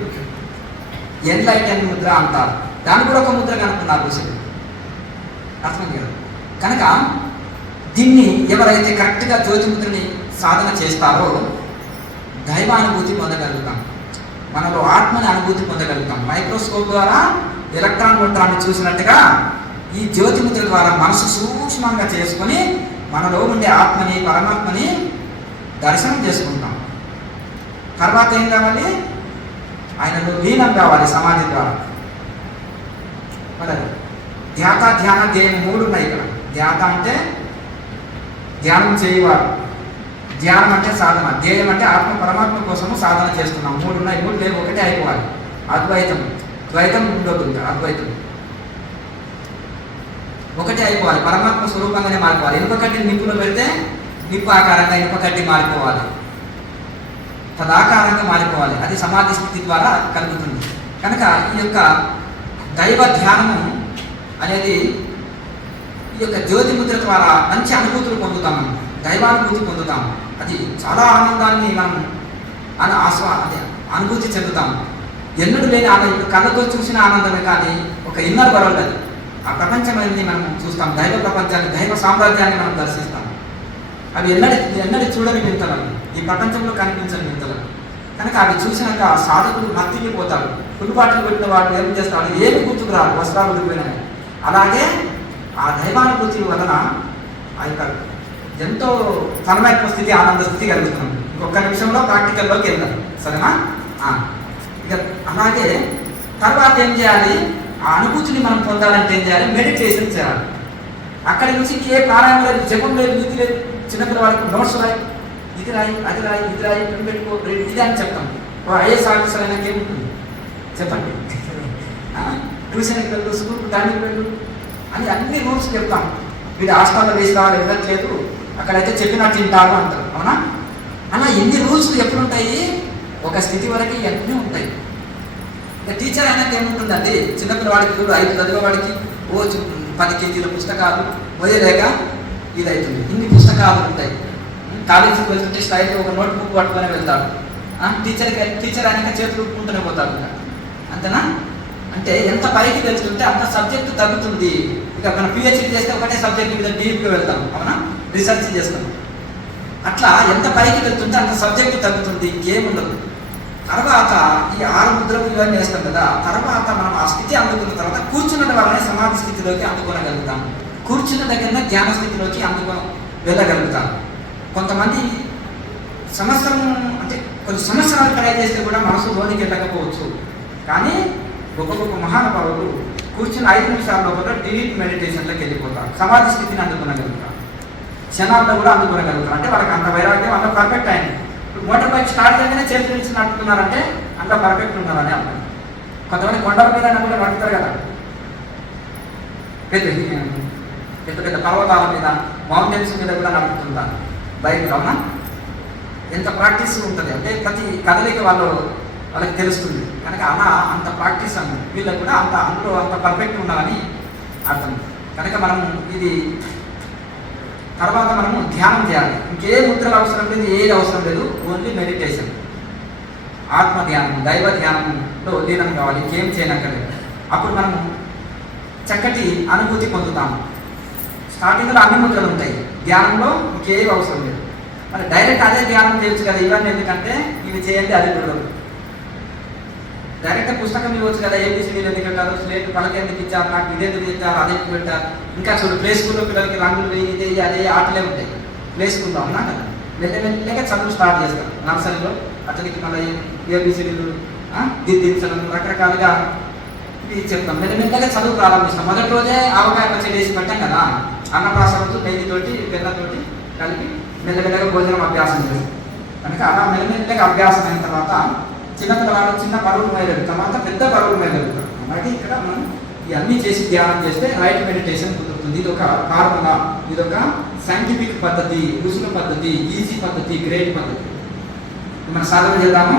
ఎన్లైటెన్ ముద్ర అంటారు. దాన్ని కూడా ఒక ముద్ర కనుక్కున్నారు ఋషులు, అర్థం కాదు. కనుక దీన్ని ఎవరైతే కరెక్ట్గా జ్యోతి ముద్రని సాధన చేస్తారో దైవానుభూతి పొందగలుగుతాం, మనలో ఆత్మని అనుభూతి పొందగలుగుతాం. మైక్రోస్కోప్ ద్వారా ఎలక్ట్రాన్ వోల్టాన్ని చూసినట్టుగా ఈ జ్యోతి ముద్ర ద్వారా మనసు సూక్ష్మంగా చేసుకొని మనలో ఉండే ఆత్మని, పరమాత్మని దర్శనం చేసుకుంటాం. తర్వాత ఏం కావాలి? ఆయనలో లీనం కావాలి సమాధి ద్వారా. మరి ధ్యాత, ధ్యాన, ధ్యేయం 3 ఉన్నాయి ఇక్కడ. ధ్యాత అంటే ధ్యానం చేయవాడు, ధ్యానం అంటే సాధన, ధ్యేయం అంటే ఆత్మ పరమాత్మ కోసము సాధన చేస్తున్నాం. 3 ఉన్నాయి. 3 లేవు, ఒకటే అయిపోవాలి. అద్వైతం, ద్వైతం ఉండొద్దు, అద్వైతం ఒకటే అయిపోవాలి. పరమాత్మ స్వరూపంగానే మారిపోవాలి. ఇనుప కడ్డీ నిప్పులో పెడితే నిప్పు ఆకారంగా ఇనుప కడ్డీ మారిపోవాలి, తదాకారంగా మారిపోవాలి. అది సమాధి స్థితి ద్వారా కలుగుతుంది. కనుక ఈ యొక్క దైవ ధ్యానము అనేది ఈ యొక్క జ్యోతి ముద్ర ద్వారా మంచి అనుభూతులు పొందుతాము, దైవానుభూతి పొందుతాము. అది చాలా ఆనందాన్ని మనం అదే అనుభూతి చెందుతాము. ఎన్నడూ లేని ఆనందం, కళ్ళతో చూసిన ఆనందమే కానీ ఒక ఇన్నర్ వరల్డ్ అది. ఆ ప్రపంచమైనది మనం చూస్తాం, దైవ ప్రపంచాన్ని, దైవ సామ్రాజ్యాన్ని మనం దర్శిస్తాం. అవి ఎన్నడి చూడని వింతలు, ఈ ప్రపంచంలో కనిపించని వింతలు. కనుక అవి చూసినాక ఆ సాధకుడు మత్తికి పోతాడు. పుట్టుబాట్లు పెట్టిన వాడు ఏం చేస్తాడు? ఏమి గుర్తుకు రాదు, వస్త్రాలు ఉడిపోయినాయి. అలాగే ఆ దైవానుభూతి వలన ఆ యొక్క ఎంతో తన్మయత్వ స్థితి, ఆనంద స్థితి కలుగుతున్నాం. ఇంకొక నిమిషంలో ప్రాక్టికల్లోకి వెళ్దాం, సరేనా? ఇక అలాగే తర్వాత ఏం చేయాలి? ఆ అనుభూతిని మనం పొందాలంటే ఏం చేయాలి? మెడిటేషన్ చేయాలి. అక్కడి నుంచి ఏ ప్రాణాయామం లేదు, జపం లేదు, విధి లేదు. చిన్నపిల్లవాడికి నోట్స్ రాయి, ఇది రాయి, అది రాయి, ఇది రాయి, పెన్ పెట్టుకో, ఇది అని చెప్తాం. ఐఏఎస్ ఆఫీసర్ అయినాక ఏముంటుంది చెప్పండి? ట్యూషన్కి వెళ్ళు, స్కూల్కి దానికి వెళ్ళు అని అన్ని రూల్స్ చెప్తాం. వీడు హాస్టల్లో వేసి రావాలి, వెళ్ళట్లేదు, అక్కడైతే చెప్పినట్టు తింటారు అంటారు, అవునా? అలా ఎన్ని రూల్స్ ఎప్పుడుంటాయి? ఒక స్థితి వరకు ఇవన్నీ ఉంటాయి. ఇక టీచర్ అయినాక ఏముంటుందండి? చిన్నపిల్లవాడికి చూడు, 5 చదివేవాడికి 10 కేజీల పుస్తకాలు మోయలేక ఇదవుతుంది. ఇన్ని పుస్తకాలు ఉంటాయి. కాలేజీకి వెళ్తుంటే స్టైల్గా ఒక నోట్ బుక్ పట్టుకొని వెళ్తాడు. టీచర్ అయినాక చేతులు ఊపుకుంటూనే పోతాడు. అంతేనా? అంటే ఎంత పైకి వెళ్తుంటే అంత సబ్జెక్టు తగ్గుతుంది. ఇక మనం పిహెచ్డీ చేస్తే ఒకటే సబ్జెక్ట్ మీద డీప్గా వెళ్తాం, అవునా? రీసెర్చ్ చేస్తాం. అట్లా ఎంత పైకి వెళ్తుంటే అంత సబ్జెక్టు తగ్గుతుంది, ఇంకేముండదు. తర్వాత ఈ 6 ముద్రలు ఇవన్నీ వేస్తాం కదా, తర్వాత మనం ఆ స్థితి అందుకున్న తర్వాత కూర్చున్న వల్లనే సమాధి స్థితిలోకి అందుకోగలుగుతాం. కూర్చున్న దగ్గర ధ్యాన స్థితిలోకి వెళ్ళగలుగుతాం. కొంతమంది కొన్ని సంవత్సరాలు ట్రై చేస్తే కూడా మనసు లోనికి వెళ్ళకపోవచ్చు. కానీ గొప్ప గొప్ప మహానుభావులు కూర్చుని 5 నిమిషాల లోపల డీప్ మెడిటేషన్లోకి వెళ్ళిపోతారు, సమాధి స్థితిని అందుకోగలుగుతారు, క్షణాల్లో కూడా అందుకోగలుగుతారు. అంటే వాళ్ళకి అంత వైరాగ్యం, అంత పర్ఫెక్ట్ అయింది. మోటార్ బైక్ స్టార్ట్ చేయగానే చేతులు నుంచి నడుపుతున్నారంటే అంత పర్ఫెక్ట్ ఉన్నారని అర్థం. కొంతమంది కొండల మీద కూడా నడుపుతారు కదా, పెద్ద పెద్ద పర్వతాల మీద, మౌంటైన్స్ మీద కూడా నడుపుతుంటారు బైక్. అవునా? ఎంత ప్రాక్టీస్ ఉంటుంది అంటే ప్రతి కదలిక వాళ్ళకి తెలుస్తుంది. కనుక అలా అంత ప్రాక్టీస్ అన్నది వీళ్ళకి కూడా అందులో అంత పర్ఫెక్ట్ ఉండాలని అర్థం. కనుక మనము ఇది తర్వాత మనము ధ్యానం చేయాలి. ఇంకే ముద్రలు అవసరం లేదు, ఏది అవసరం లేదు, ఓన్లీ మెడిటేషన్, ఆత్మ ధ్యానం, దైవ ధ్యానంలో లీనం కావాలి, ఇంకేం చేయనక్కర్లేదు. అప్పుడు మనము చక్కటి అనుభూతి పొందుతాము. స్టార్టింగ్లో అన్ని ముద్రలు ఉంటాయి, ధ్యానంలో ఇంకేవి అవసరం లేదు. మరి డైరెక్ట్ అదే ధ్యానం చేయొచ్చు కదా, ఇవన్నీ ఎందుకంటే ఇవి చేయండి అది కుదరదు. డైరెక్ట్ పుస్తకం ఇవ్వచ్చు కదా, ఏబిసిడీలు ఎందుకు పెట్టారు, స్లేట్ పలక ఎందుకు ఇచ్చారు, నాకు ఇదేందుకు ఇచ్చారు, అదే పెట్టారు. ఇంకా చూడు, ప్లే స్కూల్లో పిల్లలకి రంగులు వేయి, ఇదే అదే ఆటలే ఉంటాయి. ప్లే స్కూల్లో ఉన్నా కదా, మెల్లగా చదువు స్టార్ట్ చేస్తారు. నర్సరీలో అతనికి మళ్ళీ ఏబిసిడీలు, దిద్దించడం, రకరకాలుగా ఇది చెప్తాం. మెల్లమెల్లగా చదువు ప్రారంభిస్తాం. మొదటి రోజే ఆవకాయ పచ్చడి వేసి పెట్టాం కదా, అన్నప్రాసనతో నెయ్యితోటి బెల్లంతోటి కలిపి మెల్లమెల్లగా భోజనం అభ్యాసం చేస్తాం. కనుక అలా మెల్లమెల్లగా అభ్యాసం అయిన తర్వాత చిన్నపిల్లవాడు చిన్న పరువులు మేలుతారు, తర్వాత పెద్ద పరువులు మేలుతారు. అలాగే ఇక్కడ మనం ఇవన్నీ చేసి ధ్యానం చేస్తే రైట్ మెడిటేషన్ కుదురుతుంది. ఇది ఒక ఫార్ములా, ఇది ఒక సైంటిఫిక్ పద్ధతి, రుసుల పద్ధతి, ఈజీ పద్ధతి, గ్రేట్ పద్ధతి. మనం సాధన చేద్దాము.